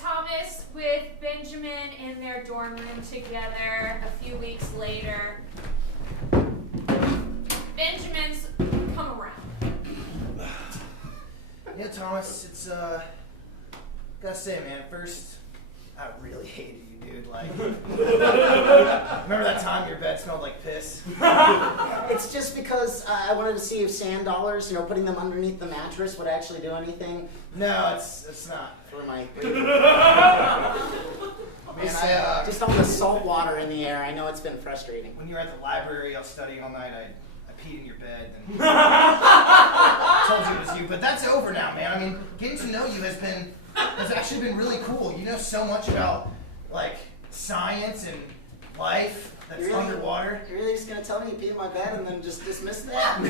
Thomas with Benjamin in their dorm room together a few weeks later. Benjamin's come around. Yeah, Thomas, it's, gotta say, man, at first, I really hated you, dude. Like, remember that time your bed smelled like piss? It's just because I wanted to see if sand dollars, putting them underneath the mattress would actually do anything. No, it's not. For my Man, just all the salt water in the air, I know it's been frustrating. When you were at the library, I was studying all night, I peed in your bed and told you it was you. But that's over now, man. I mean, getting to know you has actually been really cool. You know so much about, like, science and life that's underwater. You're really just going to tell me you peed in my bed and then just dismiss that?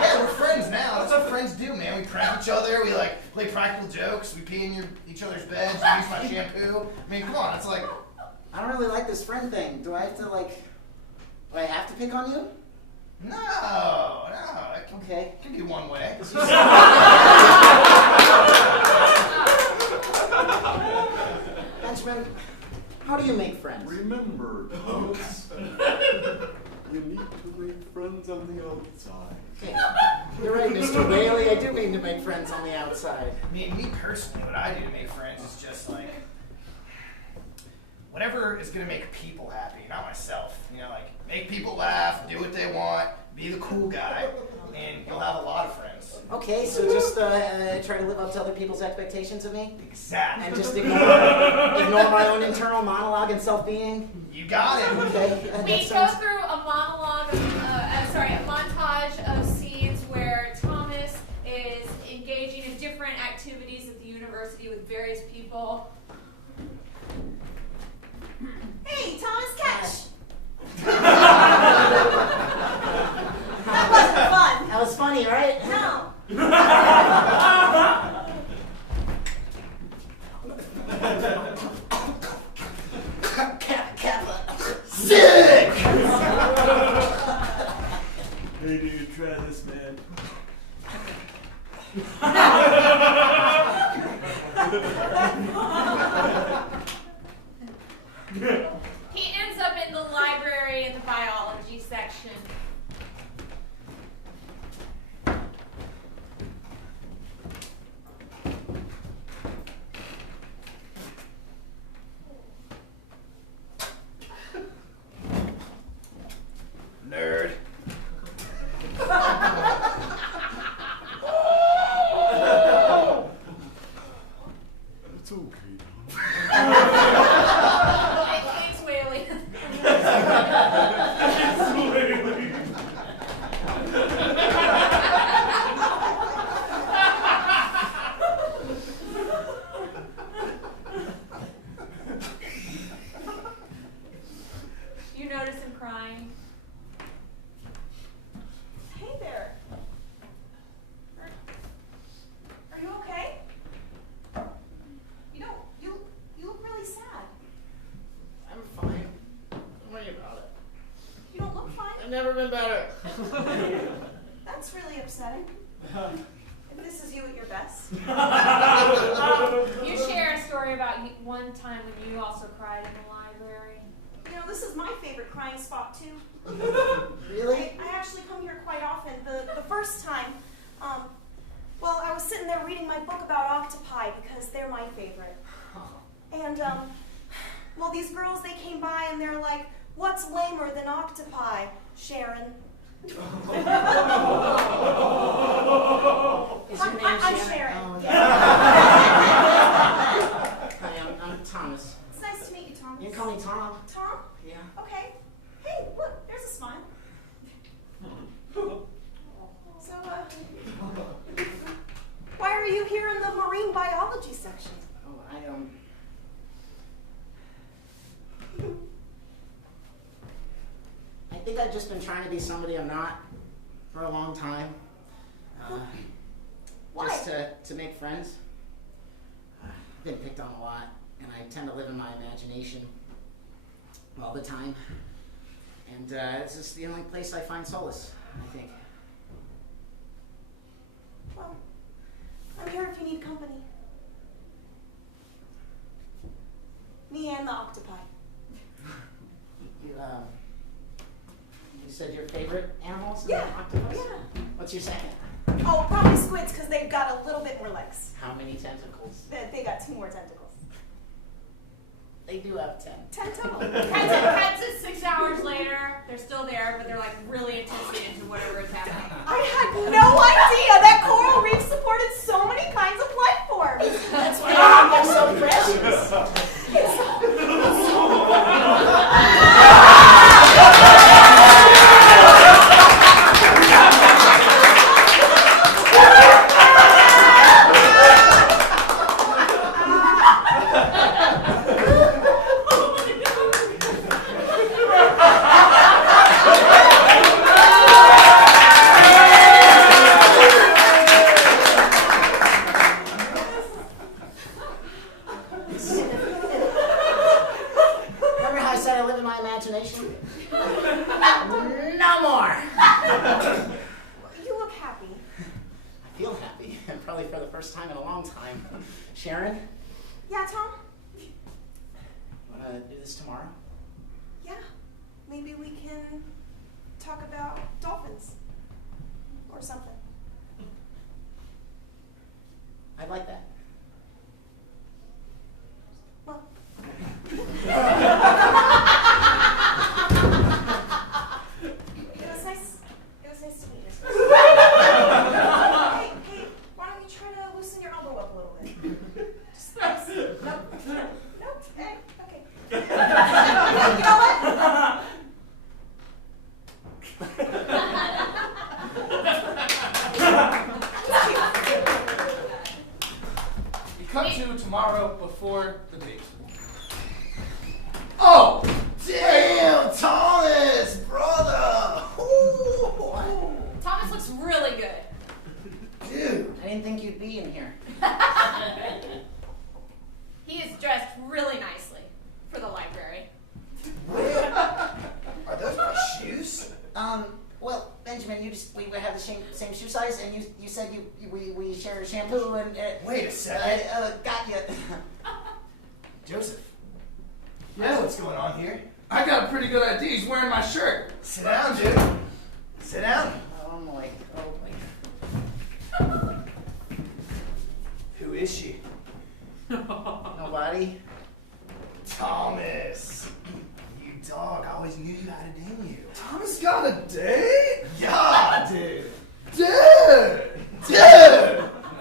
Yeah, we're friends now. That's what friends do, man. We prank each other. We, like, play practical jokes. We pee in each other's beds. We use my shampoo. I mean, come on. It's like... I don't really like this friend thing. Do I have to, do I have to pick on you? No. Okay. It can be one way. Benjamin, how do you make friends? Remember, Thomas, you need to make friends on the outside. Okay. You're right, Mr. Whaley. I do mean to make friends on the outside. I mean, me personally, what I do to make friends is just like... whatever is gonna make people happy, not myself. You know, like make people laugh, do what they want, be the cool guy, and you'll have a lot of friends. Okay, so just try to live up to other people's expectations of me? Exactly. And just ignore my own internal monologue and self-being? You got it. Okay. We go through a monologue, a montage of scenes where Thomas is engaging in different activities at the university with various people. Hey, Thomas Ketch! That wasn't fun. That was funny, right? No. Sick! Hey dude, try this, man. He ends up in the library in the biology section. Nerd. It's okay. Thanks, Whaley. You notice him crying. Hey there. Are you okay? You look really sad. I'm fine. Don't worry about it. You don't look fine. I've never been better. That's really upsetting. If this is you at your best. You share a story about one time when you also cried in the library. You know, this is my favorite crying spot too. Really? I actually come here quite often. The first time, well, I was sitting there reading my book about octopi because they're my favorite. And, well, these girls, they came by and they're like, "What's lamer than octopi, Sharon?" Is your name I'm Sharon? Sharon. Oh, Yeah. Hi, I'm Thomas. It's nice to meet you, Thomas. You can call me Tom. Tom? Yeah. Okay. Hey, look, there's a smile. So, why are you here in the marine biology section? Oh, I think I've just been trying to be somebody I'm not for a long time. Why? Just to make friends. I've been picked on a lot, and I tend to live in my imagination all the time. And this is the only place I find solace, I think. Well, I'm here if you need company. Me and the octopi. You said your favorite animals? Yeah. Octopus? Yeah. What's your second? Oh, probably squids because they've got a little bit more legs. How many tentacles? They got 2 more tentacles. They do have 10. 10 total. Cuts it 6 hours later. They're still there, but they're like really intensely into whatever is happening. I had no idea that coral reef supported so many kinds of life forms. That's why they're so precious. Remember how I said I live in my imagination? No more. You look happy. I feel happy, and probably for the first time in a long time. Sharon, Yeah, Tom? wanna do this tomorrow? Yeah. Maybe we can talk about dolphins. Or something. I'd like that. Well. tomorrow before the date. Oh, damn, Thomas, brother. Ooh. Thomas looks really good. Dude. I didn't think you'd be in here. He is dressed really nicely for the library. Are those my shoes? Well, Benjamin, we have the same shoe size, and you said we share shampoo and. Wait a second. Got you. Joseph. I know what's going on here. I got a pretty good idea. He's wearing my shirt. Sit down, dude. Sit down. Oh boy. Who is she? Nobody. Thomas. You dog. I always knew you had a dame you. Thomas got a date? Yeah, dude. Dude!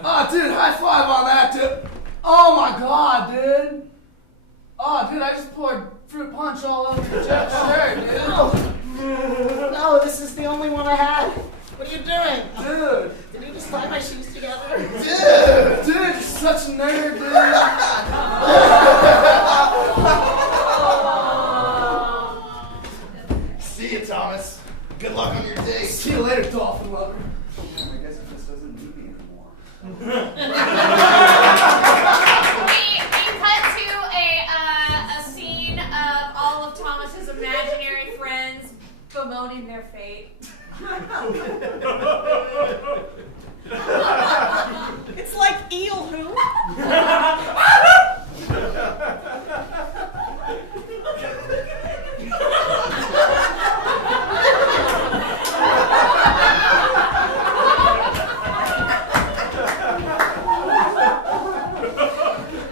Oh, dude, high five on that, dude. Oh my god, dude. Oh, dude, I just poured fruit punch all over your shirt, dude. No, this is the only one I had. What are you doing? Dude. Did you just tie my shoes together? Dude, you're such a nerd, dude. See you, Thomas. Good luck on your date. See you later, dolphin lover. I guess it just doesn't need me anymore. We cut to a scene of all of Thomas's imaginary friends bemoaning their fate. It's like eel who?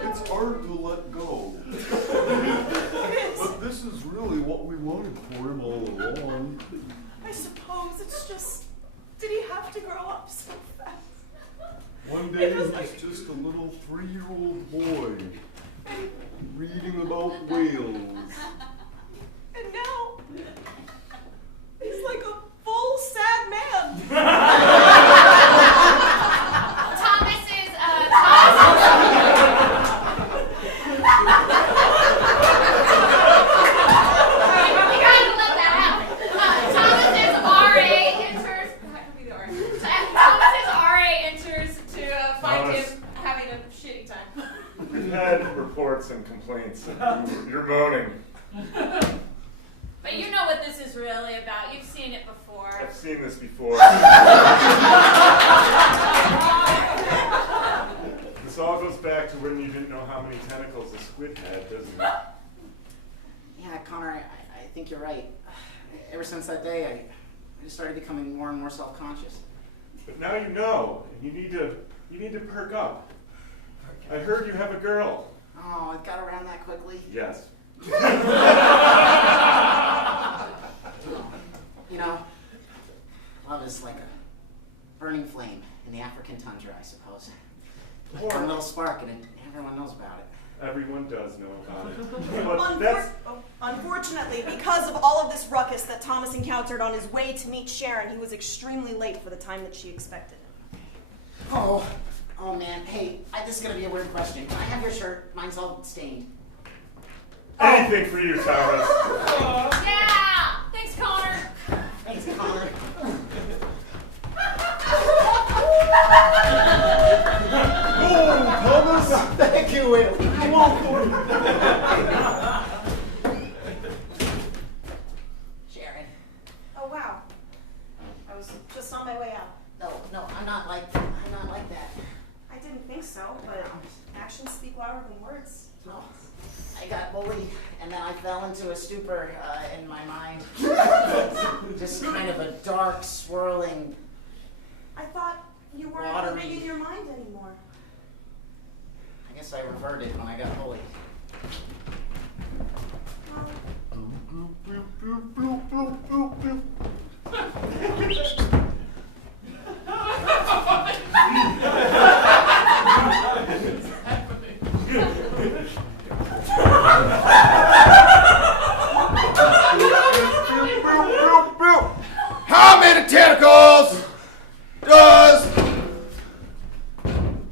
It's hard to let go. But this is really what we wanted for him all along. I suppose it's just. Did he have to grow up so fast? One day he was just a little 3-year-old boy reading about whales. And now he's like a full sad man. Thomas is you gotta let that out. Thomas's RA enters. Thomas's RA enters to find him having a shitty time. We've had reports and complaints, and you're moaning. But you know what this is really about. You've seen it before. I've seen this before. This all goes back to when you didn't know how many tentacles a squid had, doesn't it? Yeah, Connor, I think you're right. Ever since that day, I just started becoming more and more self-conscious. But now you know, and you need to perk up. I heard you have a girl. Oh, it got around that quickly? Yes. You know, love is like a burning flame in the African tundra, I suppose. Or a little spark, and everyone knows about it. Everyone does know about it. But that's Unfortunately, because of all of this ruckus that Thomas encountered on his way to meet Sharon, he was extremely late for the time that she expected him. Oh man, hey, this is gonna be a weird question. Can I have your shirt? Mine's all stained. anything for you, Thomas. Yeah! Thanks, Connor. Thanks, Connor. Oh, Thomas! Thank you, Will. You're welcome. Sharon. Oh, wow. I was just on my way out. No, I'm not like that. I didn't think so, but actions speak louder than words. No. I got bullied, and then I fell into a stupor in my mind. Just kind of a dark, swirling. I thought you weren't Watery. reading your mind anymore. I guess I reverted when I got bullied. How many tentacles does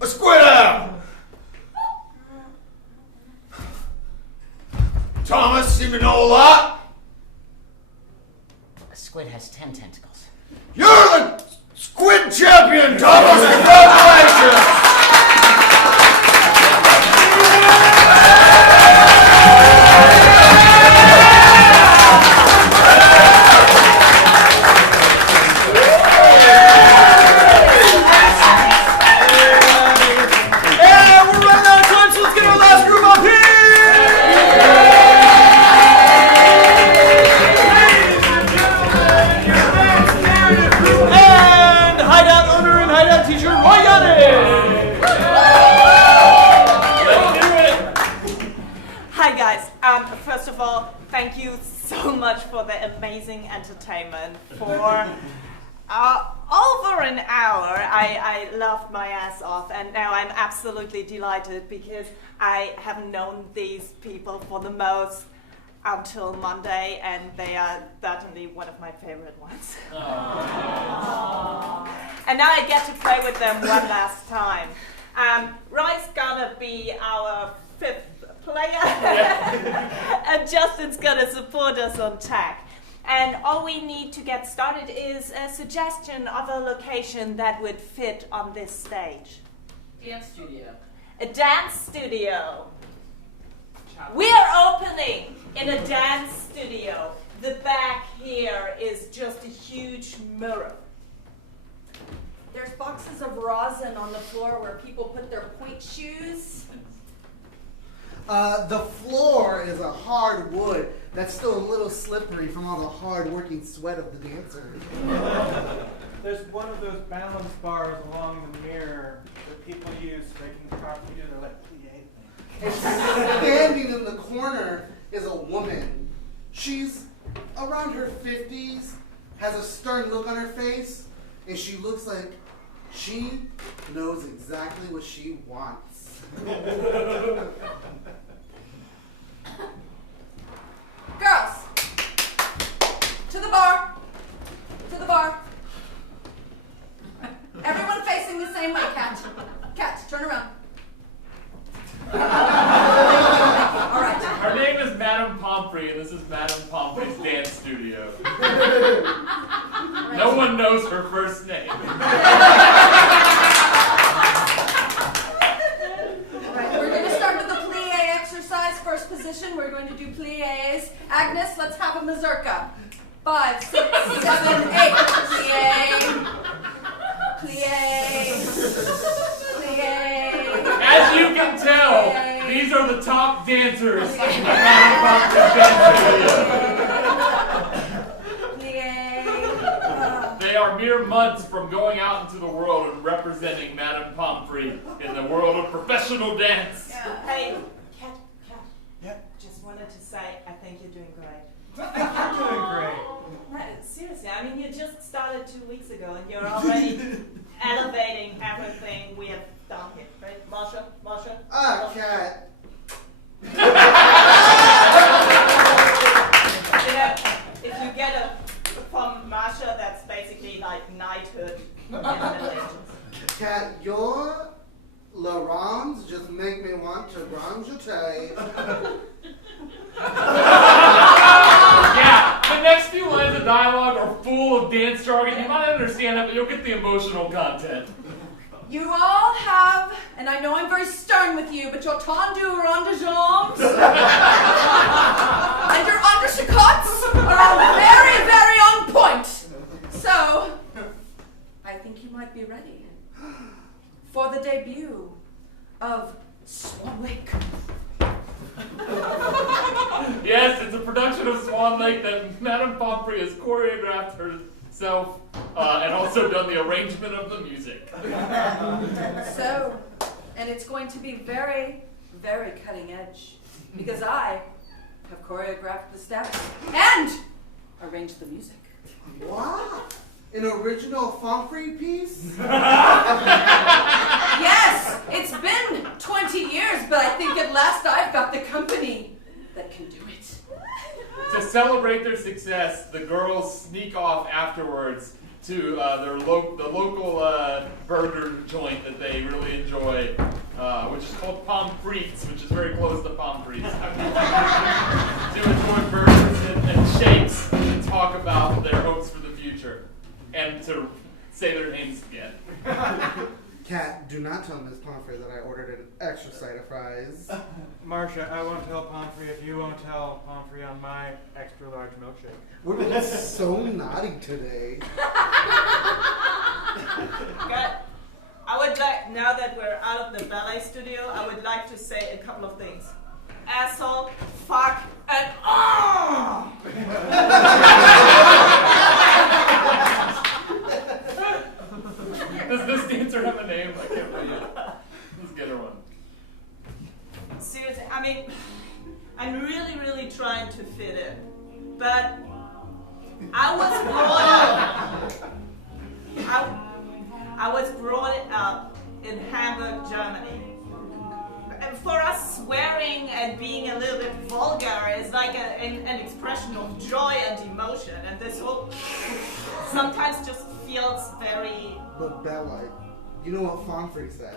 a squid have? seem to know a lot. A squid has 10 tentacles. You're the squid champion, Thomas! Congratulations! First of all, thank you so much for the amazing entertainment. For over an hour, I laughed my ass off, and now I'm absolutely delighted because I have known these people for the most until Monday, and they are certainly one of my favorite ones. And now I get to play with them one last time. Roy's gonna be our 5th player, and Justin's gonna support us on tech. And all we need to get started is a suggestion of a location that would fit on this stage. Dance studio. A dance studio. We are opening in a dance studio. The back here is just a huge mirror. There's boxes of rosin on the floor where people put their point shoes. The floor is a hard wood that's still a little slippery from all the hard working sweat of the dancers. There's one of those balance bars along the mirror that people use so they can properly do their like plie thing. And standing in the corner is a woman. She's around her 50s, has a stern look on her face, and she looks like she knows exactly what she wants. Girls, to the bar. To the bar. Everyone facing the same way, Cat. Cat, turn around. All right. Her name is Madame Pomfrey, and this is Madame Pomfrey's dance studio. No one knows her first name. We're going to start with the plie exercise. First position, we're going to do plies. Agnes, let's have a mazurka. 5, 6, 7, 8. Plie. Plie. Plie. As you can tell, these are the top dancers of Madame Pomfrey's dance studio. They are mere months from going out into the world and representing Madame Pomfrey in the world of professional dance. Hey, Cat. Yep. Just wanted to say, I think you're doing great. You're doing great. Seriously, I mean, you just started 2 weeks ago, and you're already elevating everything we have done here, right? Marsha? Cat. You know, if you get a from Marsha, that's basically like knighthood in the Middle Ages. Cat, your larons just make me want to grand jeté. Yeah, the next few lines of dialogue are full of dance jargon. You might understand it, but you'll get the emotional content. You all have, and I know I'm very stern with you, but your tendu rendezvous and your undershicots are very, very on point. So, I think you might be ready for the debut of Swan Lake. Yes, it's a production of Swan Lake that Madame Pomfrey has choreographed herself and also done the arrangement of the music. So, and it's going to be very, very cutting edge because I have choreographed the steps and arranged the music. Wow! An original Pomfrey piece? Yes, it's been 20 years, but I think at last I've got the company that can do it. To celebrate their success, the girls sneak off afterwards to the local burger joint that they really enjoy, which is called Pomfrites, which is very close to Pomfrites, to to enjoy burgers and shakes and talk about their hopes for the future and to say their names again. Cat, do not tell Miss Pomfrey that I ordered an extra side of fries. Marcia, I won't tell Pomfrey if you won't tell Pomfrey on my extra large milkshake. We're being so naughty today. God, I would like, now that we're out of the ballet studio, I would like to say a couple of things. Asshole, fuck, and oh! Does this dancer have a name? I can't believe it. Let's get her one. Seriously, I mean, I'm really, really trying to fit in. But I was brought up in Hamburg, Germany. And for us, swearing and being a little bit vulgar is like an expression of joy and emotion. And this whole sometimes just feels very... But Bella, you know what Pomfrey says?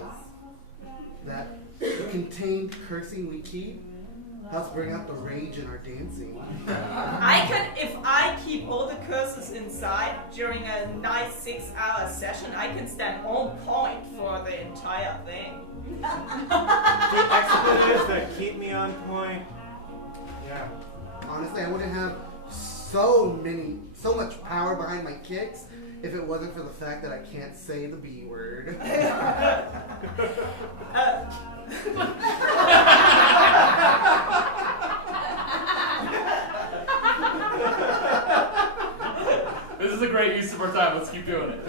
That the contained cursing we keep helps bring out the rage in our dancing. If I keep all the curses inside during a nice 6-hour session, I can stand on point for the entire thing. The expletives that keep me on point. Yeah. Honestly, I wouldn't have so much power behind my kicks if it wasn't for the fact that I can't say the B word. This is a great use of our time. Let's keep doing it.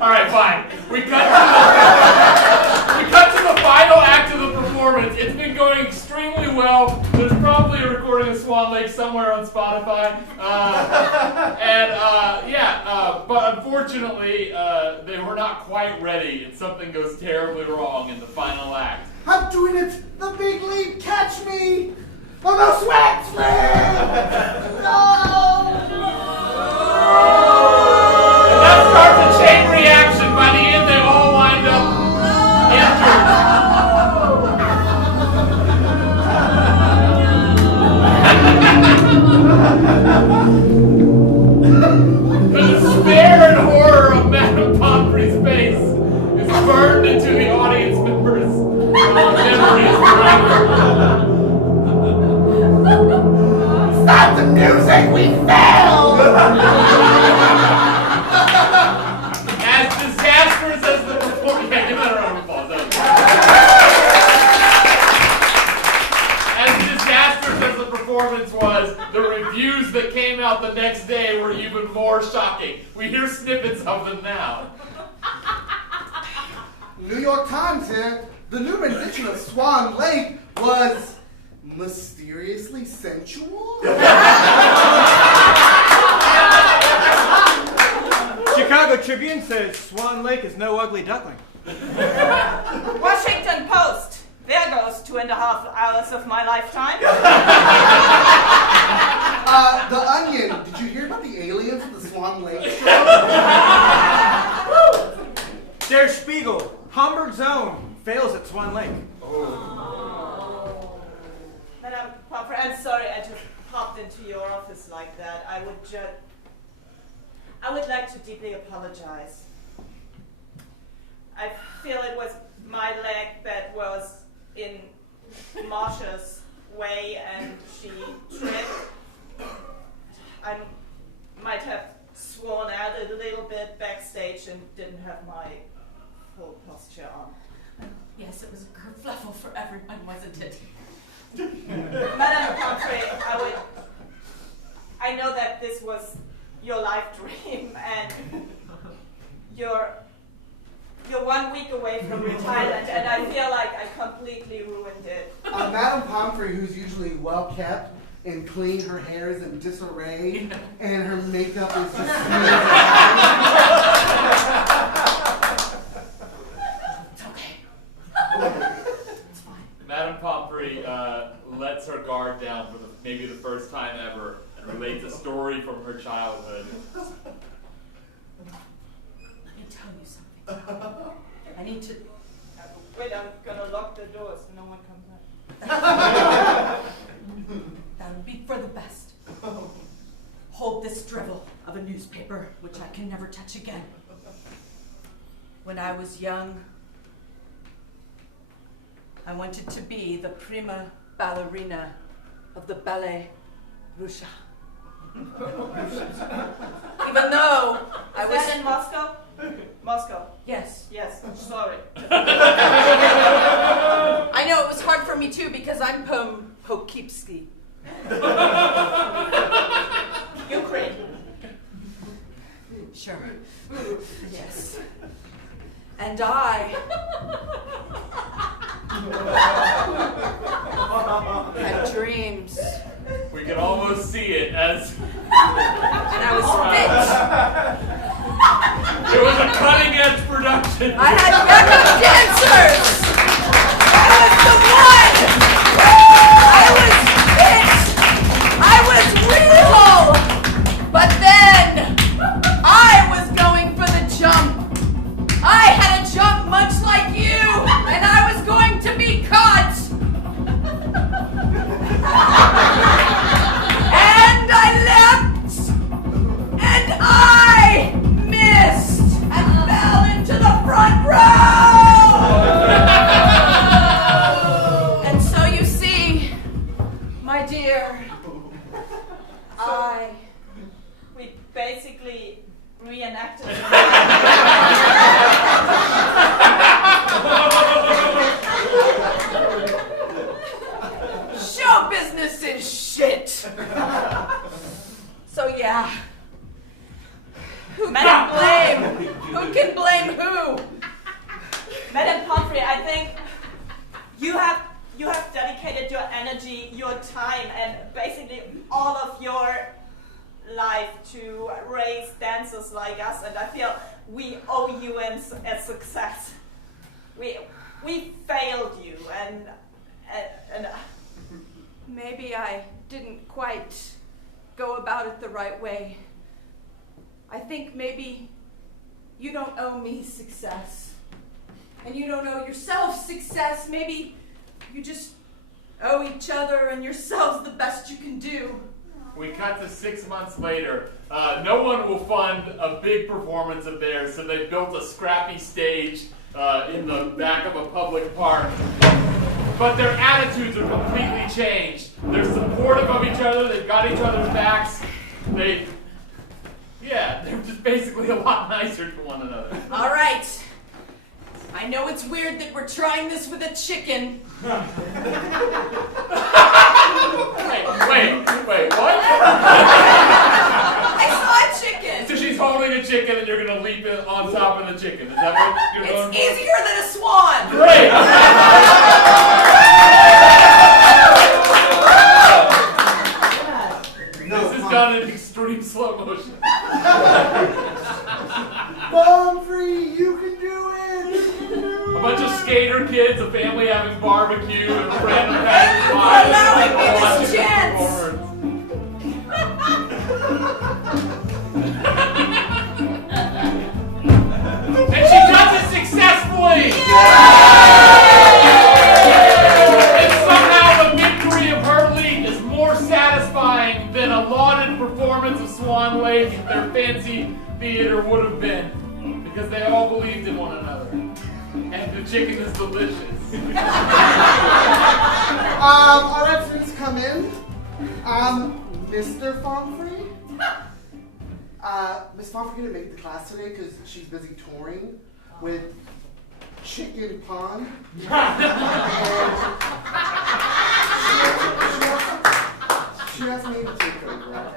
All right, fine. We cut to the final act of the performance. It's been going extremely well. There's probably a recording of Swan Lake somewhere on Spotify. But unfortunately, they were not quite ready, and something goes terribly wrong in the final act. I'm doing it! The big leap! Catch me! On the sweat slip! And that starts a chain reaction. By the end, they all wind up The despair and horror of Madame Pomfrey's face is burned into the audience members' memories forever. Stop the music! We failed! As disastrous as the performance... Yeah, give that a round of applause. As disastrous as the performance was, the reviews that came out the next day were even more shocking. We hear snippets of them now. New York Times here. The new rendition of Swan Lake was mysteriously sensual. Chicago Tribune says Swan Lake is no ugly duckling. Washington Post. There goes 2.5 hours of my lifetime. The Onion. Did you hear about the aliens at the Swan Lake show? Der Spiegel. Hamburg's own fails at Swan Lake. Madame Pomfrey, I'm sorry I just popped into your office like that. I would like to deeply apologize. I feel it was my leg that was in Marsha's way and she tripped. I might have sworn out a little bit backstage and didn't have my full posture on. Yes, it was a kerfluffle for everyone, wasn't it? Madame Pomfrey, I know that this was your life dream and you're 1 week away from retirement and I feel like I completely ruined it. Madame Pomfrey, who's usually well kept and clean, her hair is in disarray and her makeup is just smooth. Madame Pomfrey lets her guard down for maybe the first time ever and relates a story from her childhood. Let me tell you something. I need to. Wait, I'm gonna lock the door so no one comes in. That would be for the best. Hold this drivel of a newspaper, which I can never touch again. When I was young, I wanted to be the prima ballerina of the ballet Russia. Even though I was in Moscow? Moscow. Yes. Yes. Sorry. I know it was hard for me too because I'm Poughkeepsie. Ukraine. Sure. Yes. And I had dreams. We can almost see it as. And I was fit. It was a cutting edge production. I had backup dancers. I was the one. I was fit. I was real. But then I was going for the jump. I had a jump much like you, and I was going to be caught. And I leapt, and I missed, and fell into the front row. And so you see, my dear, We basically reenacted. Show business is shit. So yeah. Who can blame? Who can blame who? Madam Pomfrey, I think you have dedicated your energy, your time, and basically all of your life to raise dancers like us, and I feel we owe you a success. We failed you, and Maybe I didn't quite go about it the right way. I think maybe you don't owe me success. And you don't owe yourself success. Maybe you just owe each other and yourselves the best you can do. We cut to 6 months later. No one will fund a big performance of theirs, so they built a scrappy stage in the back of a public park. But their attitudes are completely changed. They're supportive of each other. They've got each other's backs. They're just basically a lot nicer to one another. All right. I know it's weird that we're trying this with a chicken. Wait, what? I saw a chicken. So she's holding a chicken and you're going to leap it on top of the chicken. Is that what you're going It's easier than a swan. Great! This is done in extreme slow motion. Pomfrey, you can do it! A bunch of skater kids, a family having barbecue, and random passers by. Allowing me this chance! And she does it successfully! And somehow the victory of her league is more satisfying than a lauded performance of Swan Lake at their fancy theater would have been. Because they all believed in one another. And the chicken is delicious. Our reference come in. Mr. Pomfrey? Miss Pomfrey couldn't make the class today because she's busy touring with Chicken Pond. She asked me to take over.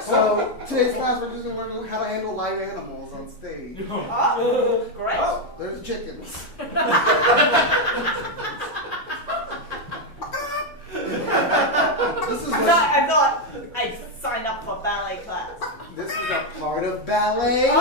So today's class we're just going to learn how to handle live animals on stage. Oh, great. Oh, there's the chickens. This is I thought I signed up for ballet class. This is a part of ballet. Oh.